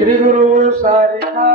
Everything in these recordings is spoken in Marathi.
श्री गुरु सारिका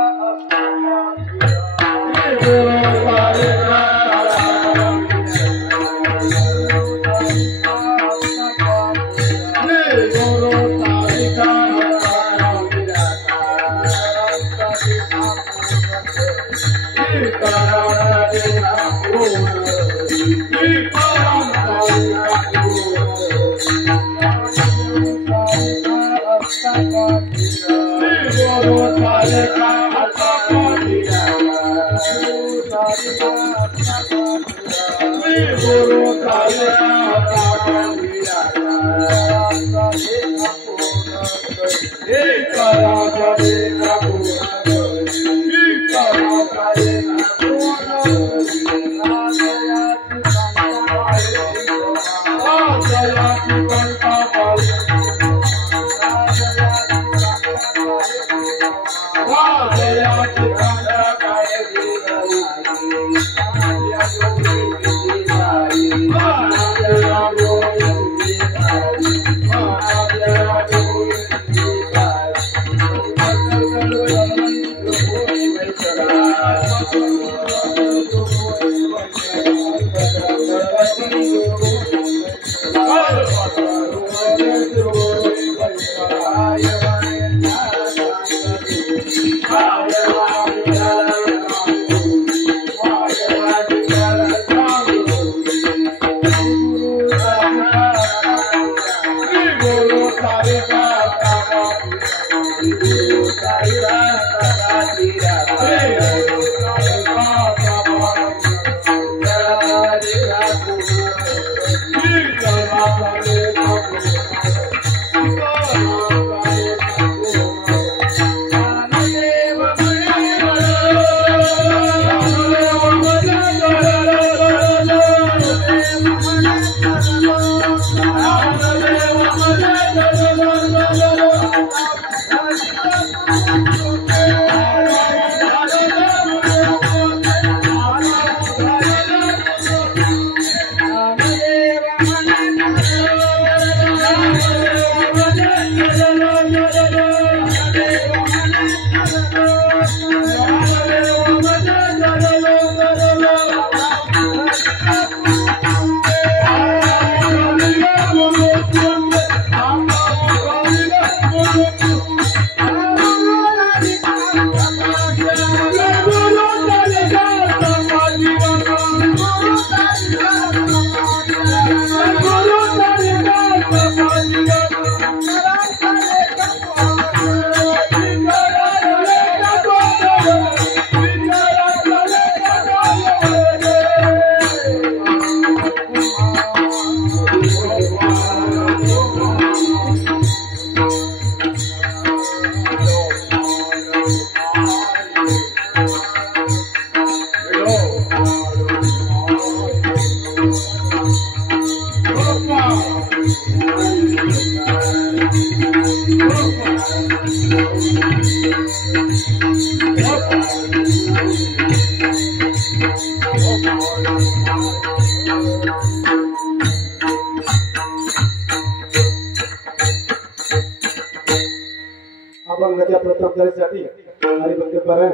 अभंगाच्या प्रतापधारीसाठी हरिभक्तपरायण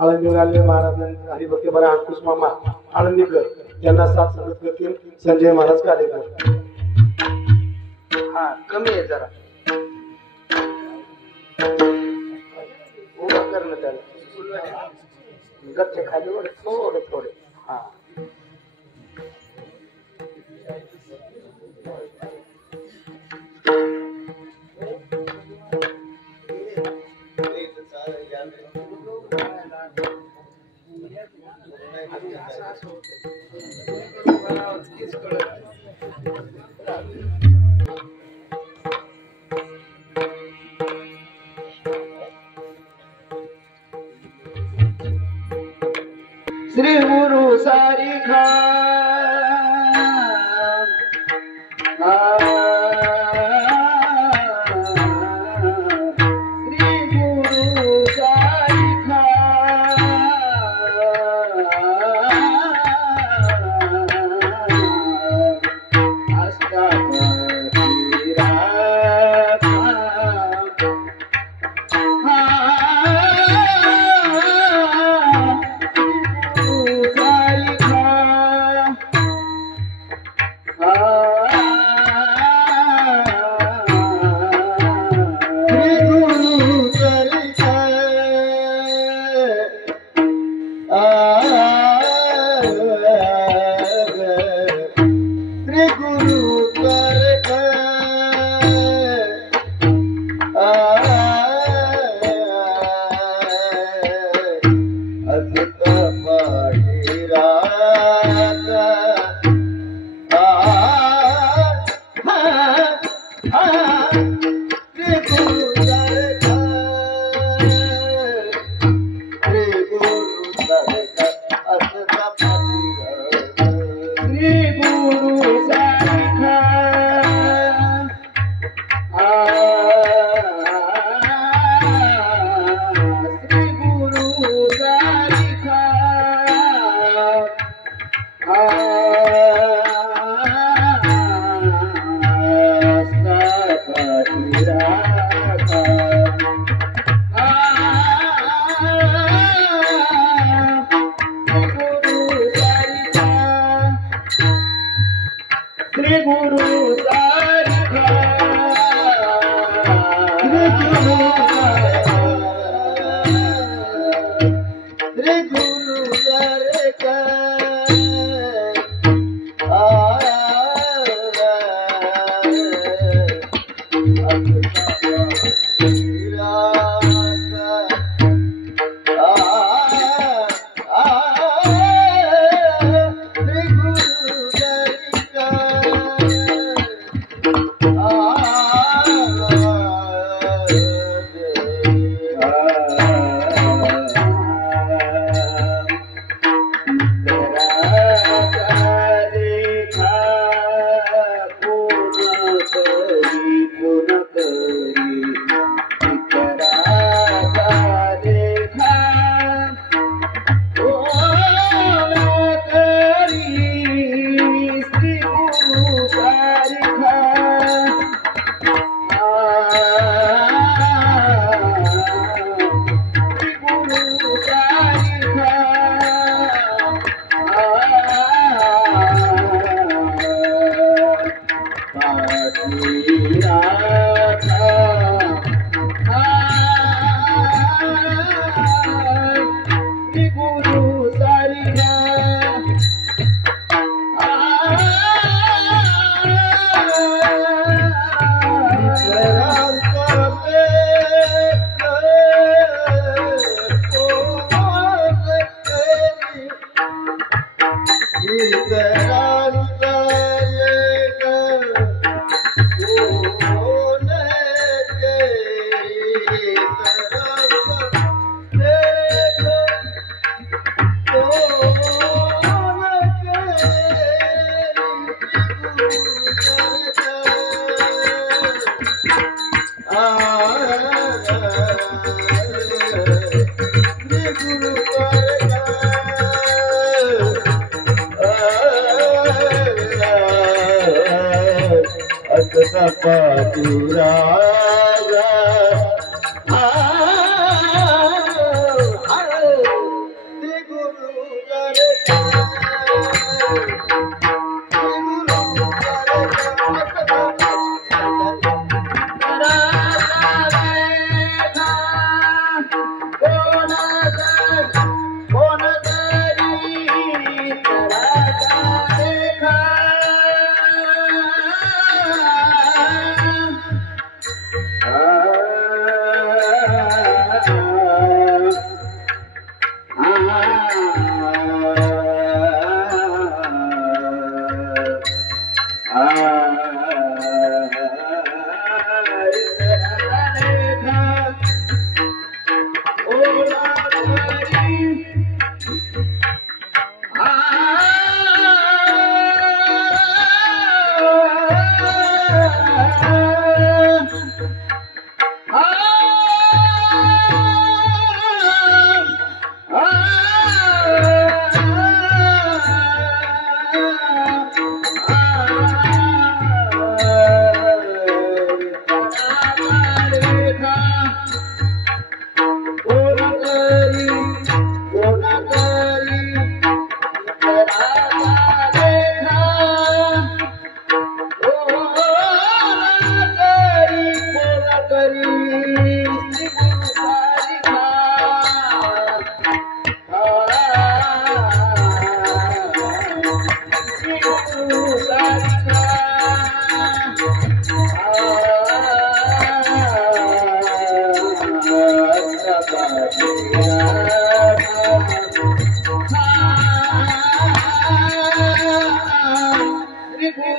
आळंदीवर आलेले महाराज हरिभक्तपरायण अंकुश मामा आळंदीकर यांना साथ संगत करतील संजय महाराज कालेकर. हा कमी आहे जरा उभा करणं त्याला गच्च्या खाली वर थोडे थोडे. हा श्री गुरु सारिका श्री गुरु सारिका हा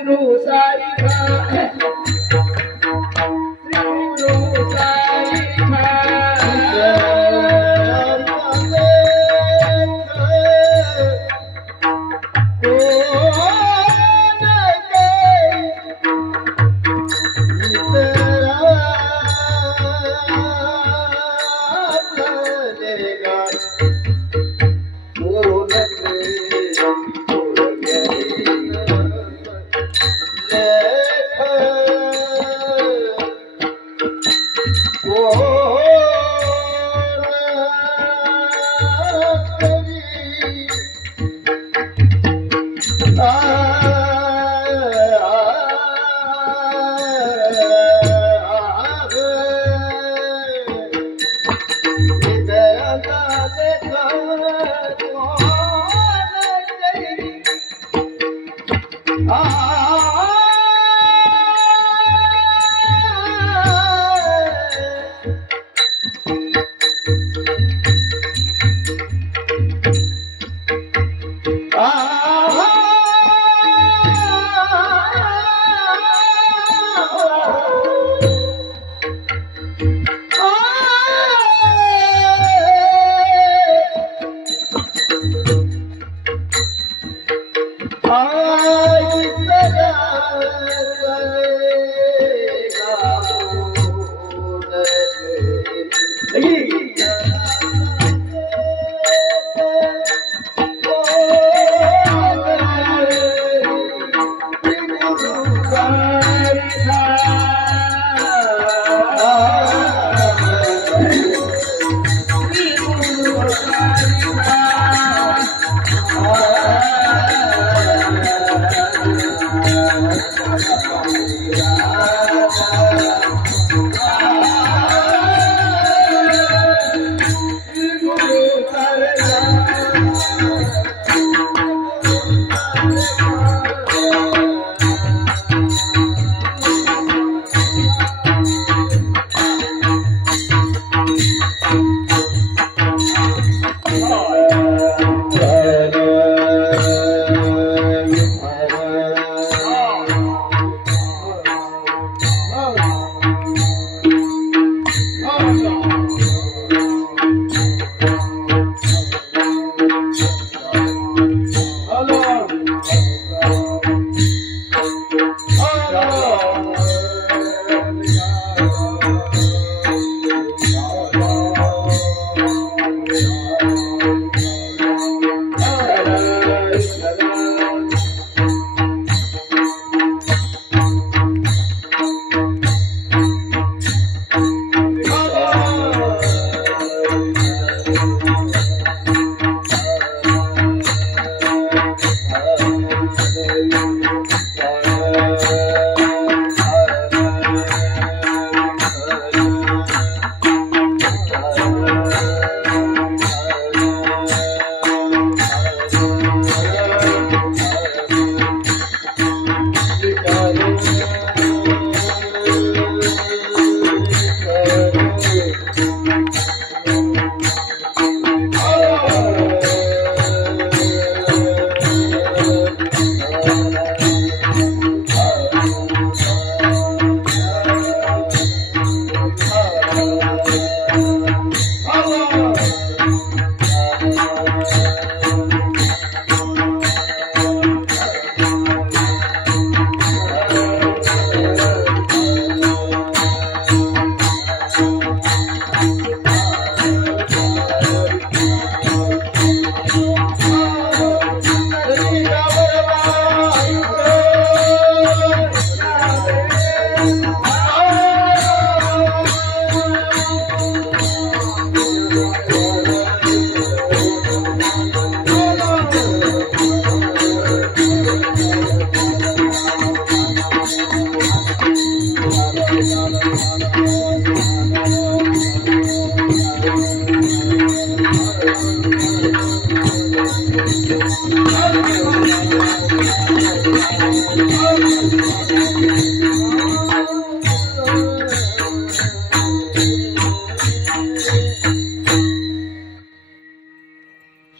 Guru Sari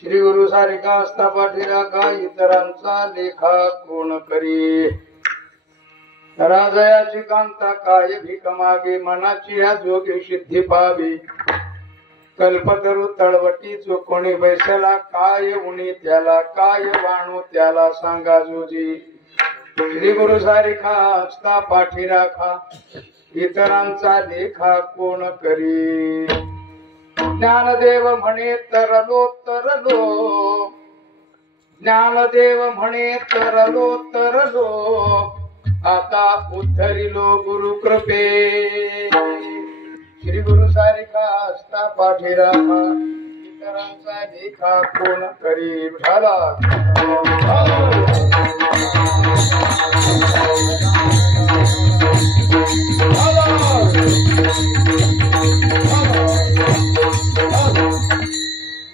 श्री गुरु सारिका असता पाठीरा का इतरांचा लेखा कोण करी राजयाची कांता काय भीक मागे मनाची या जोगी सिद्धी पावी कल्पतरू तळवटी जो कोणी बैसला काय उणी त्याला काय वाणू त्याला सांगा जोजी श्री गुरु सारिका असता पाठी राखा इतरांचा लेखा कोण करी ज्ञानदेव म्हणे तरलो तरलो ज्ञानदेव म्हणे तरलो तरलो आता उद्धरिलो गुरु कृपे श्री गुरु सारिका असता पाठी राखा इतरांचा लेखा कोण करी झाला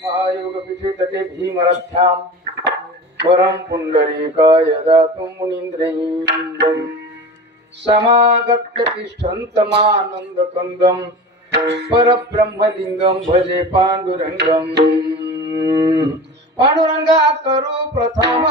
महायोग पीठे तटे भीमरथ्याम परम पुंडरीकाय दातुं मुनीन्द्रैः समागत्य तिष्ठन्तमानन्द कंदं परब्रह्मलिंगं भजे पांडुरंगं पांडुरंगा करो प्रथम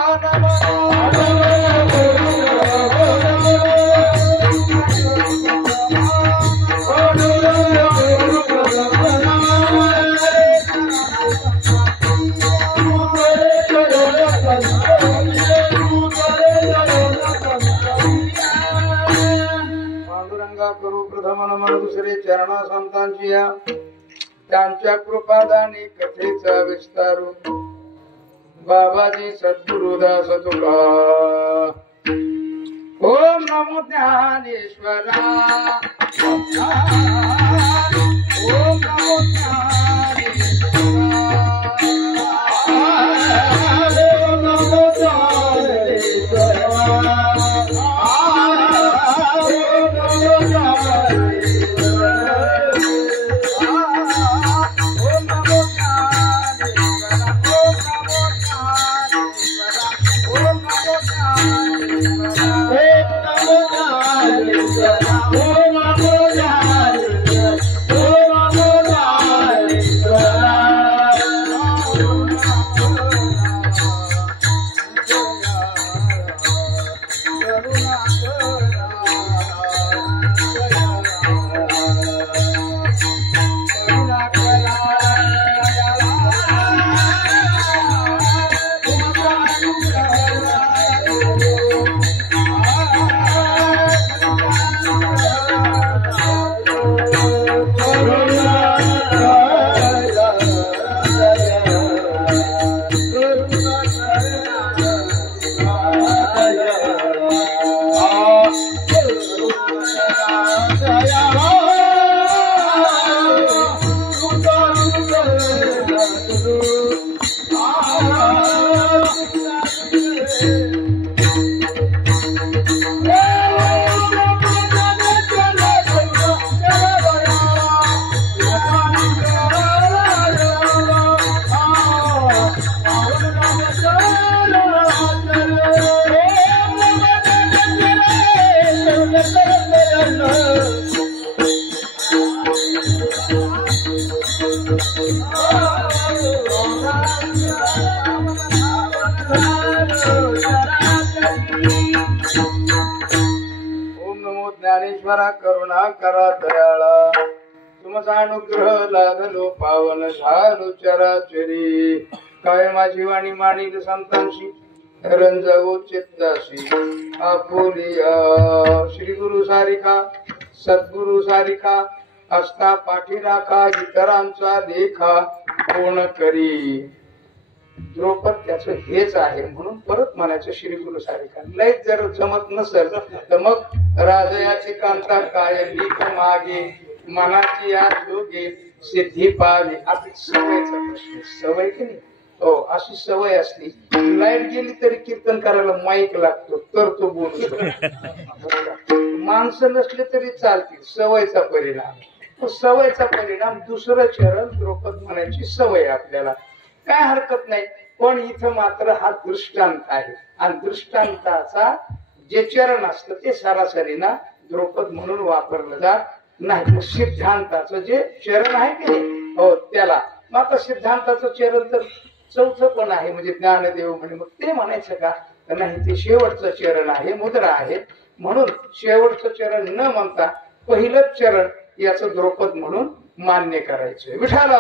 पांडुरंगा करू प्रथम नमन दुसरे चरण संतांची या त्यांच्या कृपादानी कथेचा विस्तारू बाबाजी सद्गुरुदास तुका ओम नमो ज्ञानेश्वरा ओम नमो ज्ञानेश्वरा करुणा करा दयाळा तुमचा अनुग्रह लागलो पावन झालो चराचरी काय माझी वाणी मानिक संतांशी रंजावो चित्ताशी आपुलिया श्री गुरु सारिका सद्गुरु सारिका असता पाठी राखा इतरांचा लेखा कोण करी द्रौपद त्याचं हेच आहे म्हणून परत म्हणायचं श्री गुरु सारिका लय जर जमत नसेल तर मग राजयाची कांता काय भीक मागे मनाची या जोगे सिद्धी पावी आपली सवयचा प्रश्न सवय की नाही हो अशी सवय असली लाईट गेली तरी कीर्तन करायला माईक लागतो तर तो बोलतो माणसं नसले तरी चालतील सवयचा परिणाम सवयचा परिणाम दुसरं चरण द्रौपद म्हणायची सवय आपल्याला काय हरकत नाही पण इथं मात्र हा दृष्टांत आहे आणि दृष्टांताचा जे चरण असतं ते सरासरीना द्रौपद म्हणून वापरलं जात नाही सिद्धांताचं जे चरण आहे की नाही हो त्याला मात्र सिद्धांताचं चरण तर चौथं पण आहे म्हणजे ज्ञानदेव म्हणे मग ते म्हणायचं का नाही ते शेवटचं चरण आहे मुद्रा आहे म्हणून शेवटचं चरण न म्हणता पहिलंच चरण याचं द्रौपद म्हणून मान्य करायचं विठाला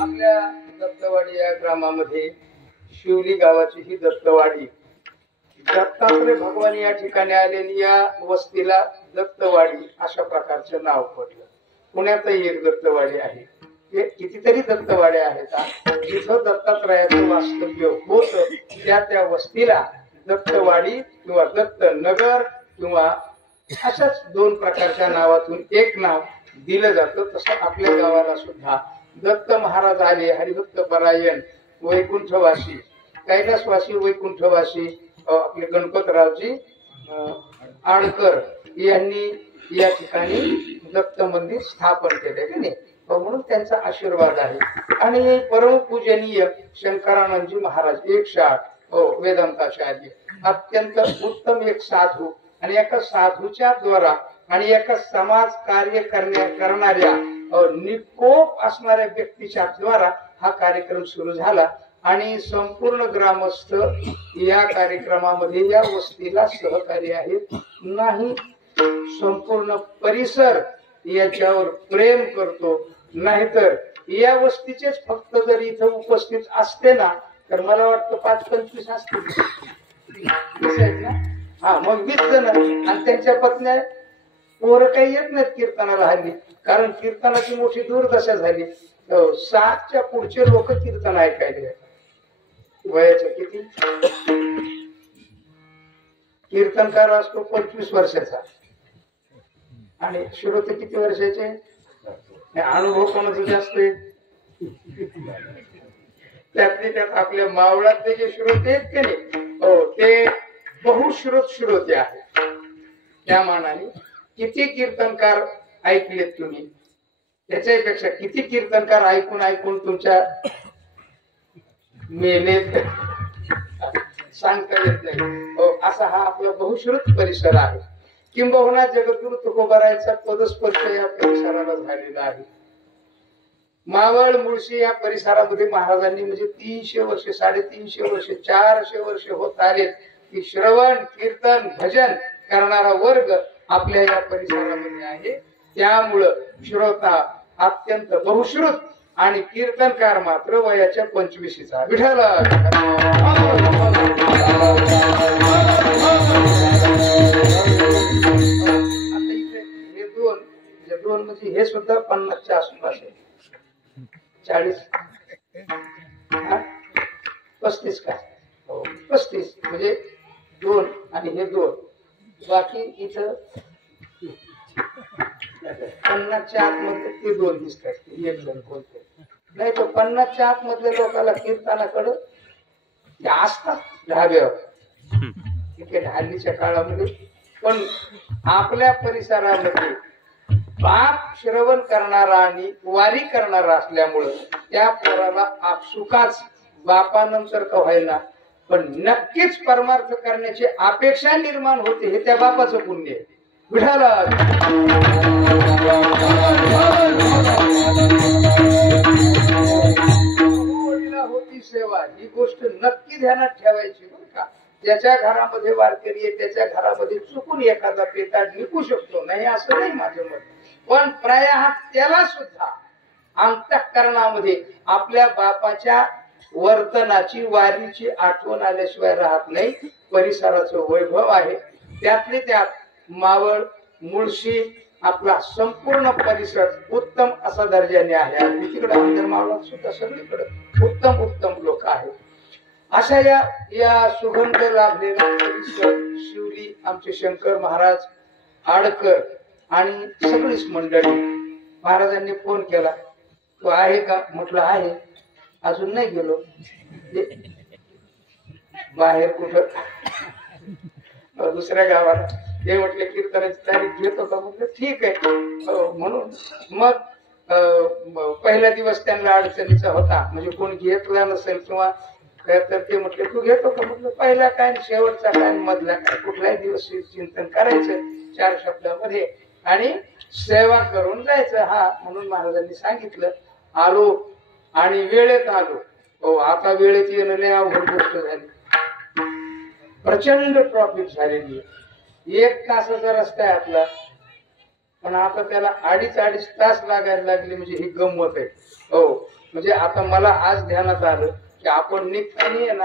आपल्या दत्तवाडी या ग्रामामध्ये शिवली गावाची ही दत्तवाडी दत्तात्रय भगवान या ठिकाणी आलेली या वस्तीला दत्तवाडी अशा प्रकारचं नाव पडलं पुण्यातही एक दत्तवाडी आहे हे कितीतरी दत्तवाड्या आहेत जिथं दत्तात्रयाचं वास्तव्य होत त्या वस्तीला दत्तवाडी किंवा दत्त नगर किंवा अशाच दोन प्रकारच्या नावातून एक नाव दिलं जातं. तसं आपल्या गावाला सुद्धा दत्त महाराज आले, हरिभक्त परायण, वैकुंठवासी, कैलासवासी, वैकुंठवासी आपले गणपतरावजी आडकर यांनी या ठिकाणी दत्त मंदिर स्थापन केले की नाही, म्हणून त्यांचा आशीर्वाद आहे. आणि परमपूजनीय शंकरानंदजी महाराज 108 वेदांताचार्य, अत्यंत उत्तम एक साधू, आणि एका साधूच्या द्वारा आणि एका समाज कार्य करणाऱ्या निकोप असणाऱ्या व्यक्तीच्या द्वारा हा कार्यक्रम सुरू झाला. आणि संपूर्ण ग्रामस्थ या कार्यक्रमामध्ये या वस्तीला सहकार्य आहेत. नाही संपूर्ण परिसर याच्यावर प्रेम करतो. नाहीतर या वस्तीचेच फक्त जर इथं उपस्थित असते ना तर मला वाटतं 5-25 असतील ना. हा, मग 20 जण आणि त्यांच्या पत्न्या पोरं काही येत नाहीत कीर्तनाला हल्ली, कारण कीर्तनाची मोठी दुर्दशा झाली. 7च्या पुढचे लोक कीर्तन ऐकायला वयाच्या किती कीर्तनकार असतो 25 वर्षाचा आणि श्रोते किती वर्षाचे. अनुभव कोणाचे जास्त आहे त्यातले त्यात आपल्या मावळातले जे श्रोते आहेत की नाही ते बहुश्रोत श्रोते आहेत. त्या मानाने किती कीर्तनकार ऐकलेत तुम्ही, त्याच्यापेक्षा किती कीर्तनकार ऐकून ऐकून तुमच्या मेलेत सांगता येत नाही. असा हा आपला बहुश्रुत परिसर आहे. किंबहुना जगद्गुरु तुकोबारायांचा पदस्पर्श या परिसराला झालेला आहे. मावळ मुळशी या परिसरामध्ये महाराजांनी म्हणजे 300 वर्ष 350 वर्ष 400 वर्ष होत आले की श्रवण कीर्तन भजन करणारा वर्ग आपल्या या परिसरामध्ये आहे. त्यामुळं श्रोता अत्यंत बहुश्रुत आणि कीर्तनकार मात्र वयाच्या 25चा. विठ्ठल हे दोन म्हणजे हे सुद्धा 50च्या आसपास आहे. 40 35 काय 35 म्हणजे 2 आणि हे 2 बाकी इथं 50च्या आतमध्ये ते 2 दिसतात. एक जण कोणते नाही तर 50च्या आतमधल्या लोकांना कीर्तनाकडं ते असतात ढाब्यावर इथे हल्लीच्या काळामध्ये. पण आपल्या परिसरामध्ये बाप श्रवण करणारा आणि वारी करणारा असल्यामुळं त्या पोराला आपसुकाच बापानंतर का व्हायला पण नक्कीच परमार्थ करण्याची अपेक्षा निर्माण होते. हे त्या बापाचं पुण्य आहे. विठाला होती सेवा ही गोष्ट नक्की ध्यानात ठेवायची बरं का. ज्याच्या घरामध्ये वारकरी आहे त्याच्या घरामध्ये चुकून एखादा पेटाट निघू शकतो, नाही असं नाही माझं मत. पण प्रायः त्याला सुद्धा अंतःकरणामध्ये आपल्या बापाच्या वर्तनाची वारीची आठवण आल्याशिवाय राहत नाही. परिसराचं वैभव आहे. त्यातले त्यात मावळ मुळशी आपला संपूर्ण परिसर उत्तम असा दर्जाने आहे. आणि तिकडे अंतर मावळात सुद्धा सगळीकडे उत्तम उत्तम लोक आहेत. अशा या सुगंध लाभलेला परिसर शिवली आमचे शंकर महाराज आडकर आणि सगळीच मंडळी. महाराजांनी फोन केला, तो आहे का म्हटलं आहे. अजून नाही गेलो बाहेर कुठं दुसऱ्या गावाला. ते म्हटले कीर्तनाची तारीख घेतो का म्हटलं ठीक आहे. म्हणून मग पहिला दिवस त्यांना अडचणीचा होता, म्हणजे कोण घेतला नसेल किंवा तर ते म्हटले तू घेतो का म्हटलं पहिला काय शेवटचा काय मधला काय कुठलाही दिवस चिंतन करायचं 4 शब्दामध्ये आणि सेवा करून जायचं. हा म्हणून महाराजांनी सांगितलं. आलो आणि वेळेत आलो. आता वेळेत येणं लय अवघड गोष्ट झाली. प्रचंड ट्रॉफिक झालेली आहे. 1 तासाचा रस्ता आहे आपला, पण आता त्याला 2.5 तास लागायला लागले. म्हणजे ही गंमत आहे. म्हणजे आता मला आज ध्यानात आलं की आपण निघताना ना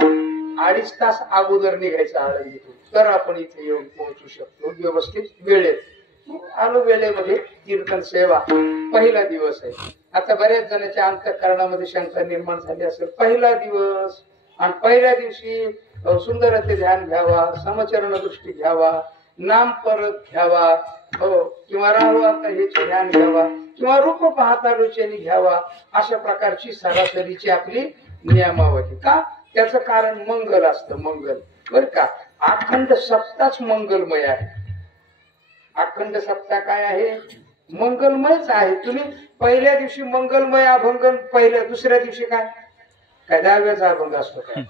2.5 तास अगोदर निघायचं आळंदीतून, तर आपण इथे येऊन पोहोचू शकतो व्यवस्थित वेळेत. आलो वेळेमध्ये. कीर्तन सेवा पहिला दिवस आहे. आता बऱ्याच जणांच्या अंतःकरणामध्ये शंका निर्माण झाली असेल. पहिला दिवस आणि पहिल्या दिवशी सुंदरते ध्यान घ्यावा, समचरण दृष्टी घ्यावा, नाम परत घ्यावा, हो, किंवा राहू आता हेचे ध्यान घ्यावा, किंवा रूप पाहता रुचेने घ्यावा, अशा प्रकारची सरासरीची आपली नियमावली. का? त्याचं कारण मंगल असतं. मंगल बर का, अखंड सप्ताच मंगलमय आहे. अखंड सप्ताह काय आहे? मंगलमयच आहे. तुम्ही पहिल्या दिवशी मंगलमय अभंग, पहिल्या दुसऱ्या दिवशी काय काय दहाव्याचा अभंग असतो काय?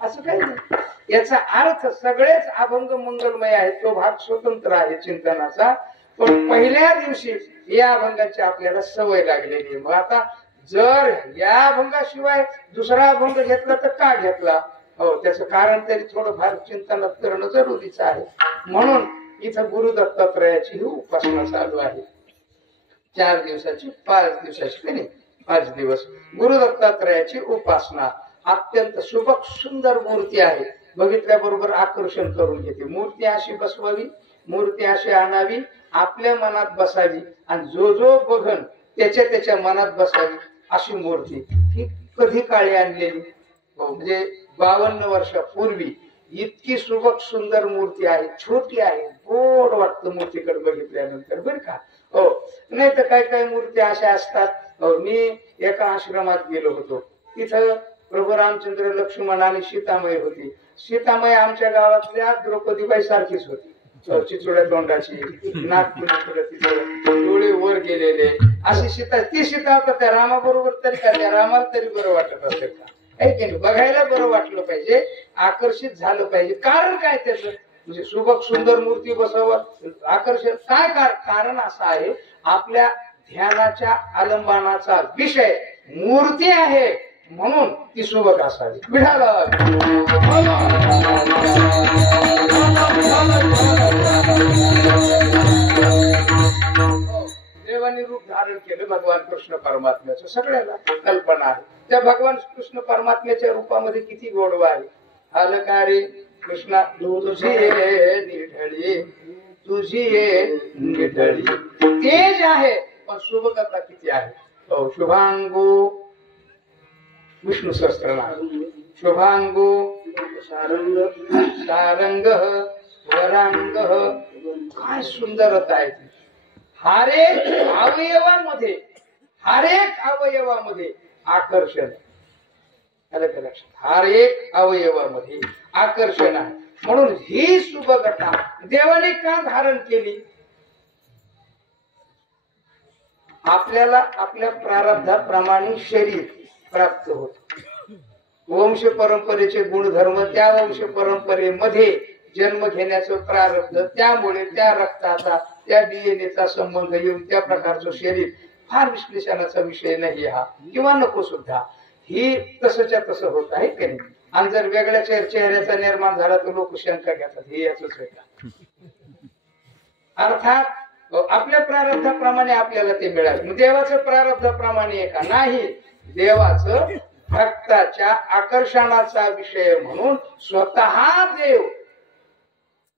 असं काही नाही. याचा अर्थ सगळेच अभंग मंगलमय आहेत. तो भाग स्वतंत्र आहे चिंतनाचा. पण पहिल्या दिवशी या अभंगाची आपल्याला सवय लागलेली आहे. मग आता जर या अभंगाशिवाय दुसरा अभंग घेतला तर का घेतला? हो, त्याचं कारण तरी थोडंफार चिंतनात करणं जरुरीचं आहे. म्हणून इथं गुरु दत्तात्रयाची ही उपासना चालू आहे. 4 दिवसाची, 5 दिवसाची नाही, 5 दिवस गुरु दत्तात्रयाची उपासना. अत्यंत सुबक सुंदर मूर्ती आहे. बघितल्याबरोबर आकर्षण करून घेते. मूर्ती अशी बसवावी, मूर्ती अशी आणावी, आपल्या मनात बसावी, आणि जो जो बघन त्याच्या त्याच्या मनात बसावी अशी मूर्ती. ही कधी काळी आणलेली, म्हणजे 52 वर्षापूर्वी इतकी सुबक सुंदर मूर्ती आहे. छोटी आहे, गोड वाटतं मूर्तीकडे बघितल्यानंतर बर का. हो, नाही तर काय काय मूर्ती अशा असतात. मी एका आश्रमात गेलो होतो. तिथं प्रभू रामचंद्र, लक्ष्मण आणि सीतामाई होती. सीतामाई आमच्या गावातल्या द्रौपदीबाई सारखीच होती. चिचोड्या तोंडाची, नाक डोळे वर गेलेले, अशी सीता. ती सीता होता त्या रामाबरोबर. तरी का त्या रामाला तरी बरं वाटत असेल का? आहे की नाही? बघायला बरं वाटलं पाहिजे, आकर्षित झालं पाहिजे. कारण काय त्याचं? म्हणजे सुबक सुंदर मूर्ती बसवत आकर्षण काय? कारण असं आहे, आपल्या ध्यानाच्या आलंबनाचा विषय मूर्ती आहे, म्हणून ती सुबक असावी. विठाला देवानी रूप धारण केलं भगवान कृष्ण परमात्म्याचं. सगळ्याला कल्पना आहे. त्या भगवान कृष्ण परमात्म्याच्या रूपामध्ये किती गोडवा आहे. अलकारी कृष्णा तुझी निढळी, तुझी निढळी तेज आहे, पण शुभकथा किती आहे. हो, शुभांगू विष्णू सहस्त्रनाम, शुभांगू सारंग सारंग वरांग, काय सुंदरता आहे ती. हरेक अवयवामध्ये, हरेक अवयवामध्ये आकर्षण. हर एक अवयवामध्ये आकर्षण आहे. म्हणून ही सुबकता देवाने का धारण केली? आपल्याला आपल्या प्रारब्धाप्रमाणे शरीर प्राप्त होत. वंश परंपरेचे गुणधर्म, त्या वंश परंपरेमध्ये जन्म घेण्याचं प्रारब्ध, त्यामुळे त्या रक्ताचा, त्या डीएनएचा संबंध येऊन त्या प्रकारचं शरीर. फार विश्लेषणाचा विषय नाही हा, किंवा नको सुद्धा. ही तसंच्या तसं होत आहे की नाही. आणि जर वेगळ्या चेहऱ्याचा निर्माण झाला तर लोक शंका घेतात, हे याच आहे का? अर्थात आपल्या प्रारब्धाप्रमाणे आपल्याला ते मिळालं. देवाचं प्रारब्धाप्रमाणे आहे का? नाही. देवाचं भक्ताच्या आकर्षणाचा विषय म्हणून स्वतः देव.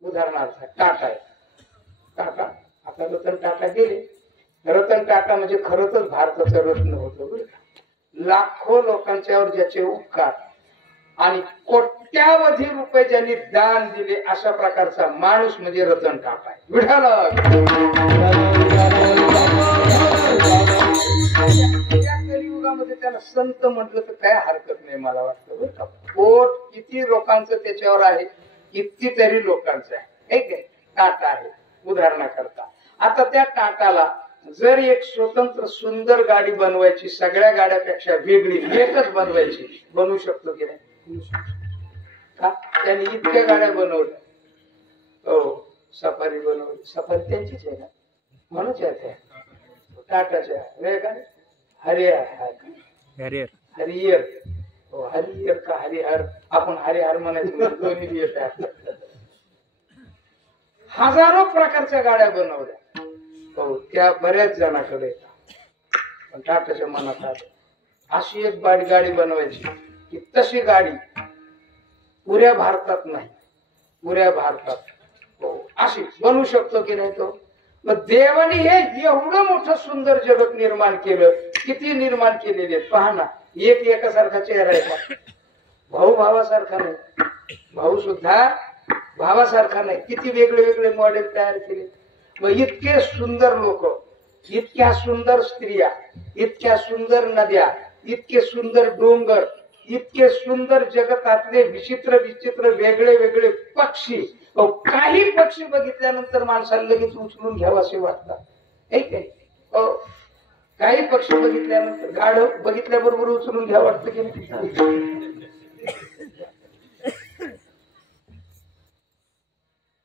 उदाहरणार्थ टाटा आहे. टाटा, आता रतन टाटा गेले. रतन टाटा म्हणजे खरंच भारताचं रत्न होतं बरं का. लाखो लोकांच्यावर ज्याचे उपकार आणि कोट्यावधी रुपये ज्यांनी दान दिले, अशा प्रकारचा माणूस म्हणजे रतन टाटा आहे. विठाला कलियुगामध्ये त्याला संत म्हटलं तर काय हरकत नाही मला वाटतं बरं का. पोट किती लोकांचं त्याच्यावर आहे, कितीतरी लोकांचं आहे. एक टाटा आहे उदाहरणाकरता. आता त्या टाटाला जर एक स्वतंत्र सुंदर गाडी बनवायची, सगळ्या गाड्यापेक्षा वेगळी एकच बनवायची, बनवू शकतो की नाही? का? त्याने इतक्या गाड्या बनवल्या. हो, सफारी बनवली. सफारी त्यांचीच आहे ना, म्हणूनच आहे टाटाच्या. वेगळ्या हरिहर, हरिहर, हो, हरिहर का हरिहर, आपण हरिहर म्हणायचं, दोन्ही येत. हजारो प्रकारच्या गाड्या बनवल्या. हो, त्या बऱ्याच जणांकडे येतात. पण टाटाच्या मनात आलं अशी एक गाडी बनवायची की तशी गाडी पुऱ्या भारतात नाही, पुऱ्या भारतात हो अशी बनवू शकतो की नाही तो. मग देवाने हे एवढं मोठं सुंदर जगत निर्माण केलं, किती निर्माण केलेले आहेत पहा ना. एक एकासारखा चेहरा आहे का? भाऊ भावासारखा नाही, भाऊ सुद्धा भावासारखा नाही. किती वेगळे वेगळे मॉडेल तयार केले. मग इतके सुंदर लोक, इतक्या सुंदर स्त्रिया, इतक्या सुंदर नद्या, इतके सुंदर डोंगर, इतके सुंदर जगतातले विचित्र विचित्र वेगळे वेगळे पक्षी. काही पक्षी बघितल्यानंतर माणसाला लगेच उचलून घ्यावं असे वाटतात. काही पक्षी बघितल्यानंतर, गाढव बघितल्याबरोबर उचलून घ्यावं वाटतं की नाही.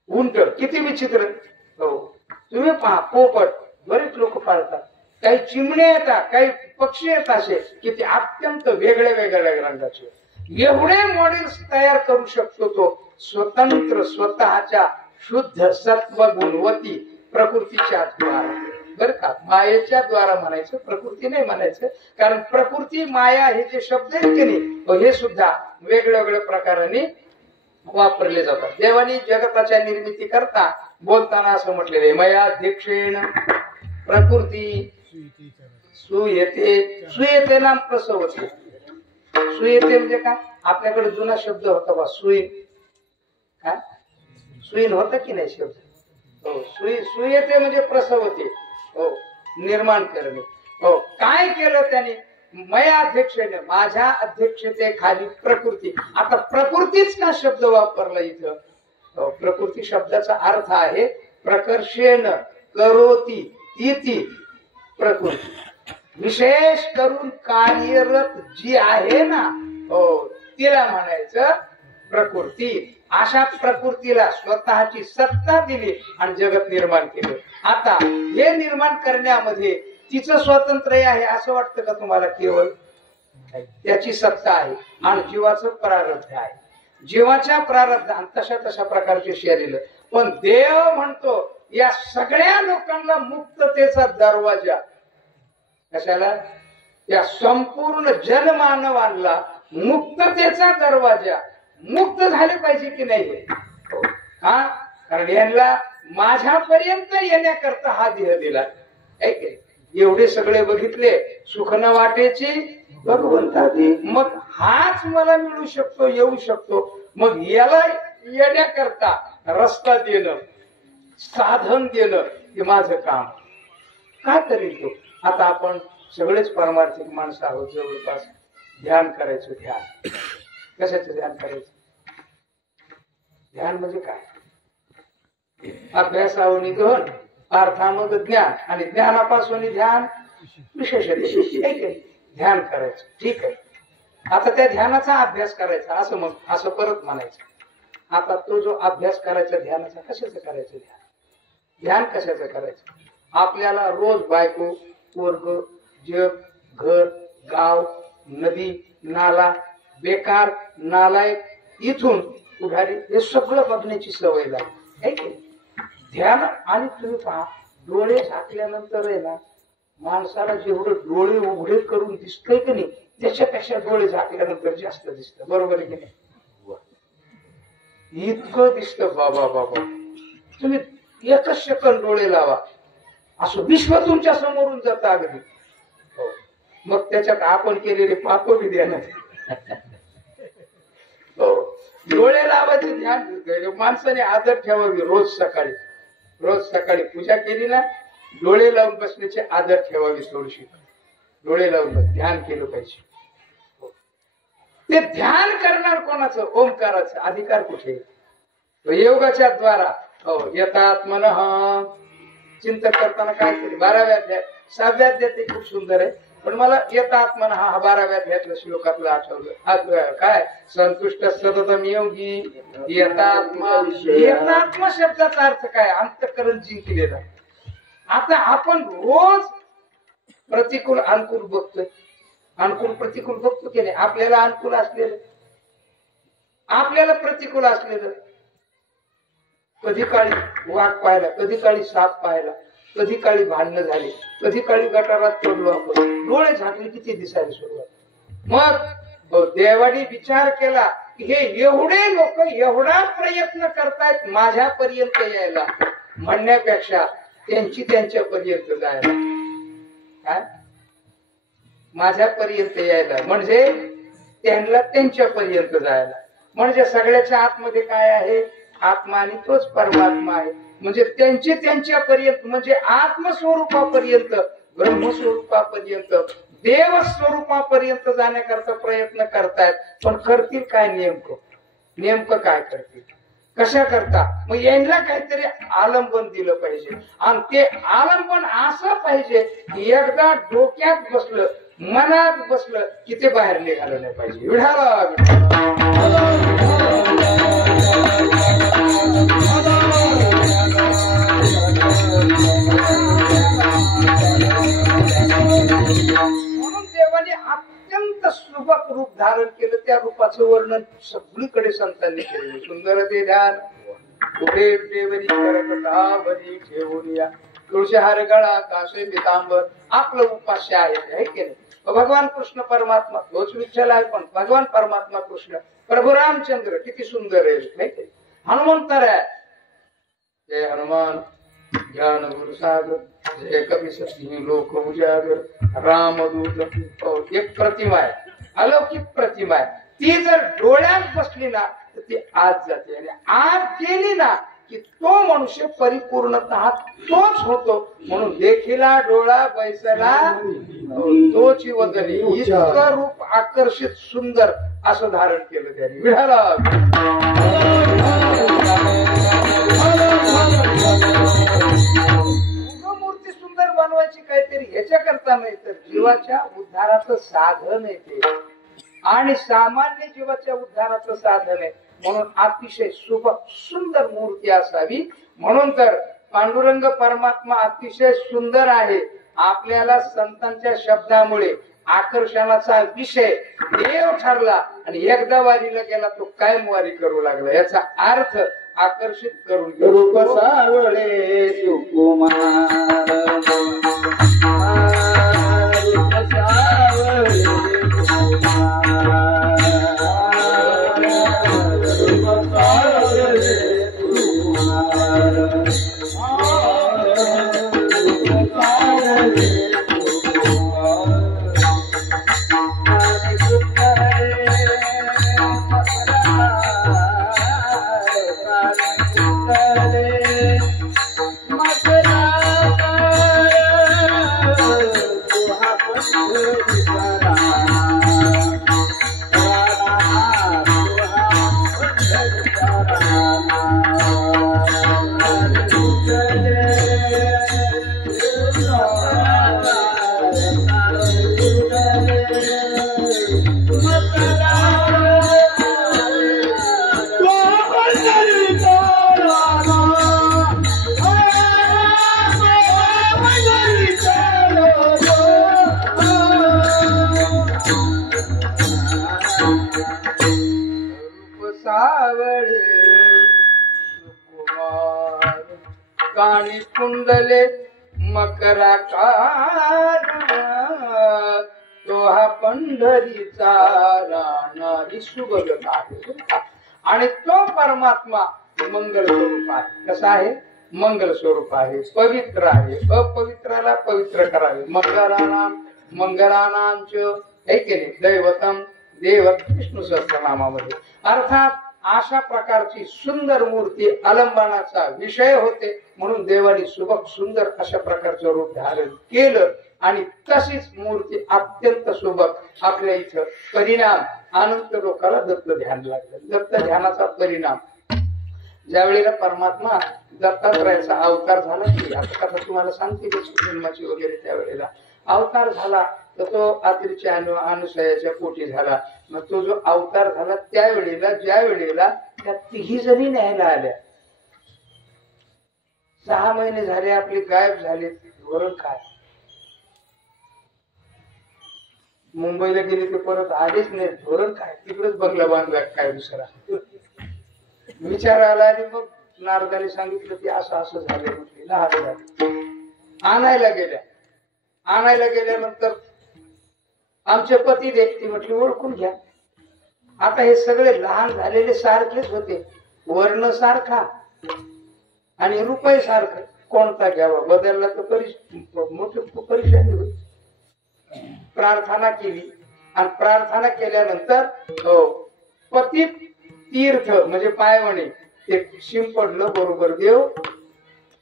उंट किती विचित्र. हो, तुम्ही पहा. पोपट बरेच लोक पाळतात. काही चिमण्या येतात, काही पक्षी येतात असे की ते अत्यंत वेगळ्या वेगळ्या रंगाचे. एवढे मॉडेल्स तयार करू शकतो तो स्वतंत्र, स्वतःच्या शुद्ध सत्व गुणवती प्रकृतीच्या द्वारा. बर का, मायेच्या द्वारा म्हणायचं, प्रकृती नाही म्हणायचं. कारण प्रकृती माया हे जे शब्द आहेत की नाही, हे सुद्धा वेगळ्या वेगळ्या प्रकाराने वापरले जातात. देवानी जगताच्या निर्मिती करता बोलताना असं म्हटलेलं आहे, मया अध्यक्षेण प्रकृती सुयेते. सुयेते नाम प्रसवते. सुयेते म्हणजे काय? आपल्याकडे जुना शब्द होता बा, सुईन. काय सुईन होता की नाही शब्द? हो, सुयेते म्हणजे प्रसवते. हो, निर्माण करणे. हो, काय केलं त्याने? मया अध्यक्षेने, माझ्या अध्यक्षतेखाली प्रकृती. आता प्रकृतीच का शब्द वापरला इथं? हो, प्रकृती शब्दाचा अर्थ आहे प्रकर्षेण करोती इति प्रकृती. विशेष करून कार्यरत जी आहे ना, हो, तिला म्हणायचं प्रकृती. अशा प्रकृतीला स्वतःची सत्ता दिली आणि जगत निर्माण केलं. आता हे निर्माण करण्यामध्ये तिचं स्वातंत्र्य आहे असं वाटतं का तुम्हाला? केवळ त्याची सत्ता आहे आणि जीवाचं प्रारब्ध आहे. जीवाच्या प्रारब्धात तशा तशा प्रकारचे शरीर. पण देव म्हणतो या सगळ्या लोकांना मुक्ततेचा दरवाजा. कशाला? या संपूर्ण जनमानवांना मुक्ततेचा दरवाजा. मुक्त झाले पाहिजे की नाही? हा, कारण यांना माझ्यापर्यंत येण्याकरता हा देह दिला. एवढे सगळे बघितले, सुख न वाटेची भगवंता दे. मग हाच मला मिळू शकतो, येऊ शकतो. मग याला येण्याकरता रस्ता देणं, साधन देणं, हे माझं काम. काय करेल तो? आता आपण सगळेच परमार्थिक माणसं आहोत जवळपास. ध्यान करायचं. ध्यान कशाचं ध्यान करायचं? ध्यान म्हणजे काय? अभ्यासावनी गहन, अर्थामग ज्ञान आणि ज्ञानापासून ध्यान विशेष. ध्यान करायचं. ठीक आहे. आता त्या ध्यानाचा अभ्यास करायचा असं मग असं परत म्हणायचं. आता तो जो अभ्यास करायचा ध्यानाचा, कशाचं करायचं ध्यान? ध्यान कशाचं करायचं? आपल्याला रोज बायको, वर्ग, जग, घर, गाव, नदी, नाला, बेकार, नालायक, इथून उधारी, हे सगळं बघण्याची सवय लागते. ध्यान. आणि तुम्ही पहा, डोळे झाकल्यानंतर आहे ना, माणसाला जेवढं डोळे उघडे करून दिसतंय की नाही, त्याच्यापेक्षा डोळे झाकल्यानंतर जास्त दिसतं. बरोबर आहे की नाही? इतकं दिसतं बाबा बाबा. तुम्ही एकच सेकंद डोळे लावा, असं विश्व तुमच्या समोरून जातं अगदी. मग त्याच्यात आपण केलेले पाप बी ध्यानात. डोळे लावायचे ध्यान. माणसाने आदर ठेवावी. रोज सकाळी पूजा केली ना, डोळे लावून बसण्याची आदर ठेवावी. थोडीशी डोळे लावून ध्यान केलं पाहिजे. ते ध्यान करणार कोणाचं? ओंकाराचं. अधिकार कुठे? योगाच्या द्वारा. हो, येतात मन. चिंतन करताना काय केले? 12व्या अध्याय, 6व्या अध्याय ते खूप सुंदर आहे. पण मला येतात मन हा 12व्या अध्यायातल्या श्लोकातलं आठवलं. काय? संतुष्ट सततम योगी येतात्मा शब्दाचा अर्थ काय? अंतःकरण जिंकलेला. आता आपण रोज प्रतिकूल अनुकूल बघतोय. अनुकूल प्रतिकूल बघतो की नाही? आपल्याला अनुकूल असलेलं, आपल्याला प्रतिकूल असलेलं. कधी काळी वाघ पाहिला, कधी काळी साप पाहिला, कधी काळी भांडणं झाली, कधी काळी गटारात पडलो आपण. डोळे झाकले किती दिसायला सुरुवात. मग देवानी विचार केला की हे एवढे लोक एवढा प्रयत्न करतायत माझ्यापर्यंत यायला, म्हणण्यापेक्षा त्यांची त्यांच्यापर्यंत जायला. काय माझ्यापर्यंत यायला, म्हणजे त्यांना त्यांच्यापर्यंत जायला. म्हणजे सगळ्याच्या आतमध्ये काय आहे? आत्मा, आणि तोच परमात्मा आहे. म्हणजे त्यांचे त्यांच्यापर्यंत, म्हणजे आत्मस्वरूपापर्यंत, ब्रह्मस्वरूपापर्यंत, देव स्वरूपापर्यंत जाण्याकरता प्रयत्न करतायत. पण करतील काय? नेमकं काय करतील? कशा करता? मग यांना काहीतरी आलंबन दिलं पाहिजे, आणि ते आलंबन असं पाहिजे की एकदा डोक्यात बसलं, मनात बसलं की ते बाहेर निघालं नाही पाहिजे. म्हणून देवाने अत्यंत सुबक रूप धारण केलं. त्या रूपाचं वर्णन सगळीकडे संतांनी केलं. सुंदर ते ध्यान उभे देवरी करकटावरी ठेवून या, तुळशीहार गळा काशे पितांबर, आपलं उपास्य आहे की नाही? भगवान कृष्ण परमात्मा तोच विठ्ठल आहे, पण भगवान परमात्मा कृष्ण प्रभू रामचंद्र किती सुंदर आहे. हनुमंत आहे, जय हनुमान ज्ञान गुरु सागर, जय कपी सती लोक उजागर, रामदूत. एक प्रतिमा आहे, अलौकिक प्रतिमा आहे. ती जर डोळ्यात बसली ना तर ती आत जाते, आणि आत गेली ना की तो मनुष्य परिपूर्णतः तोच होतो. म्हणून देखीला डोळा बैसला तोची वदनी, इतकं रूप आकर्षित सुंदर असं धारण केलं त्यांनी. विठाला मूर्ती सुंदर बनवायची काहीतरी ह्याच्याकरता नाही, तर जीवाच्या उद्धाराचं साधन आहे ते, आणि सामान्य जीवाच्या उद्धाराचं साधन आहे. म्हणून अतिशय सुंदर मूर्ती असावी. म्हणून तर पांडुरंग परमात्मा अतिशय सुंदर आहे. आपल्याला संतांच्या शब्दामुळे आकर्षणाचा विषय देव ठरला, आणि एकदा वारीला गेला तो कायम वारी करू लागला. याचा अर्थ आकर्षित करून रूप सावळे सुकुमार, रूप सावळे काणी कुंडले मकराकार, तो हा पंढरीचा राहणारी सुबगत आहे. आणि तो परमात्मा मंगल स्वरूप आहे. कसा आहे? मंगल स्वरूप आहे, पवित्र आहे. अपवित्राला पवित्र करावे. मंगलानांच दैवतम देव विष्णू सहस्रनामामध्ये. अर्थात अशा प्रकारची सुंदर मूर्ती आलंबनाचा विषय होते. म्हणून देवाने सुबक सुंदर अशा प्रकारचं रूप धारण केलं, आणि तशीच मूर्ती अत्यंत सुबक. आपल्या इथं परिणाम अनंत लोकांना दत्त ध्यान लागलं. दत्त ध्यानाचा परिणाम ज्या वेळेला परमात्मा दत्तात्रयाचा अवतार झाला की, आता कथा तुम्हाला सांगते जन्माची वगैरे, त्यावेळेला अवतार झाला तर तो आत्रीच्या अनुसयाच्या पोटी झाला. मग तो जो अवतार झाला त्यावेळेला, ज्या वेळेला त्या तिघी जणी न्यायला आल्या, 6 महिने झाले आपले गायब झाले, धोरण काय? मुंबईला गेले ते परत आलेच नाही, धोरण काय? तिकडेच बंगला बांधला काय दुसरा? विचार आला, आणि मग नारदाने सांगितलं की असं असं झालं. म्हटली लहान झाली. आणायला गेल्यानंतर आमचे पती देव, ती म्हटली ओळखून घ्या. आता हे सगळे लहान झालेले सारखेच होते, वर्ण सारखा आणि रुपये सारखं, कोणता घ्यावा? बदलला तर मोठी परेशानी होईल. प्रार्थना केली आणि प्रार्थना केल्यानंतर हो पती तीर्थ म्हणजे पायवणे ते शिंपडलं बरोबर देव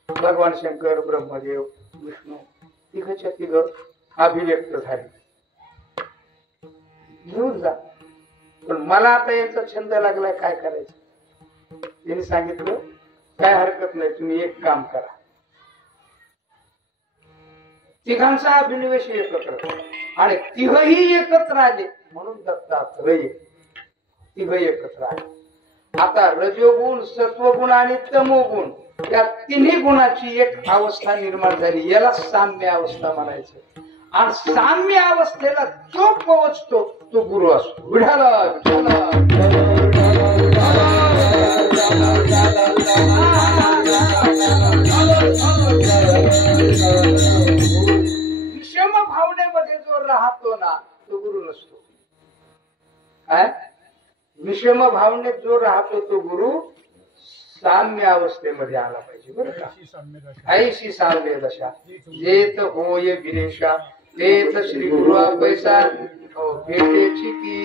भगवान शंकर ब्रह्मदेव विष्णू तिघच्या तिघ अभिव्यक्त झाली घेऊन जा पण मला आता यांचा छंद लागलाय काय करायचं त्यांनी सांगितलं काय हरकत नाही तुम्ही एक काम करा तिघांचा अभिनिवेश एकत्र आणि तिघही एकत्र आले म्हणून दत्तात्रय तिघ एकत्र आले आता रजोगुण सत्वगुण आणि तमोगुण या तिन्ही गुणाची एक अवस्था निर्माण झाली याला साम्य अवस्था म्हणायचं आणि साम्य अवस्थेला जो पोहोचतो तो गुरु असतो विठाला विषम भावनेमध्ये जो राहतो ना तो गुरु नसतो काय विषम भावनेत जो राहतो तो गुरु साम्य अवस्थेमध्ये आला पाहिजे बरं का ऐशी साम्य दशा जेत होय गिरेशा तेत श्री गुरु पैसा भेटेची ती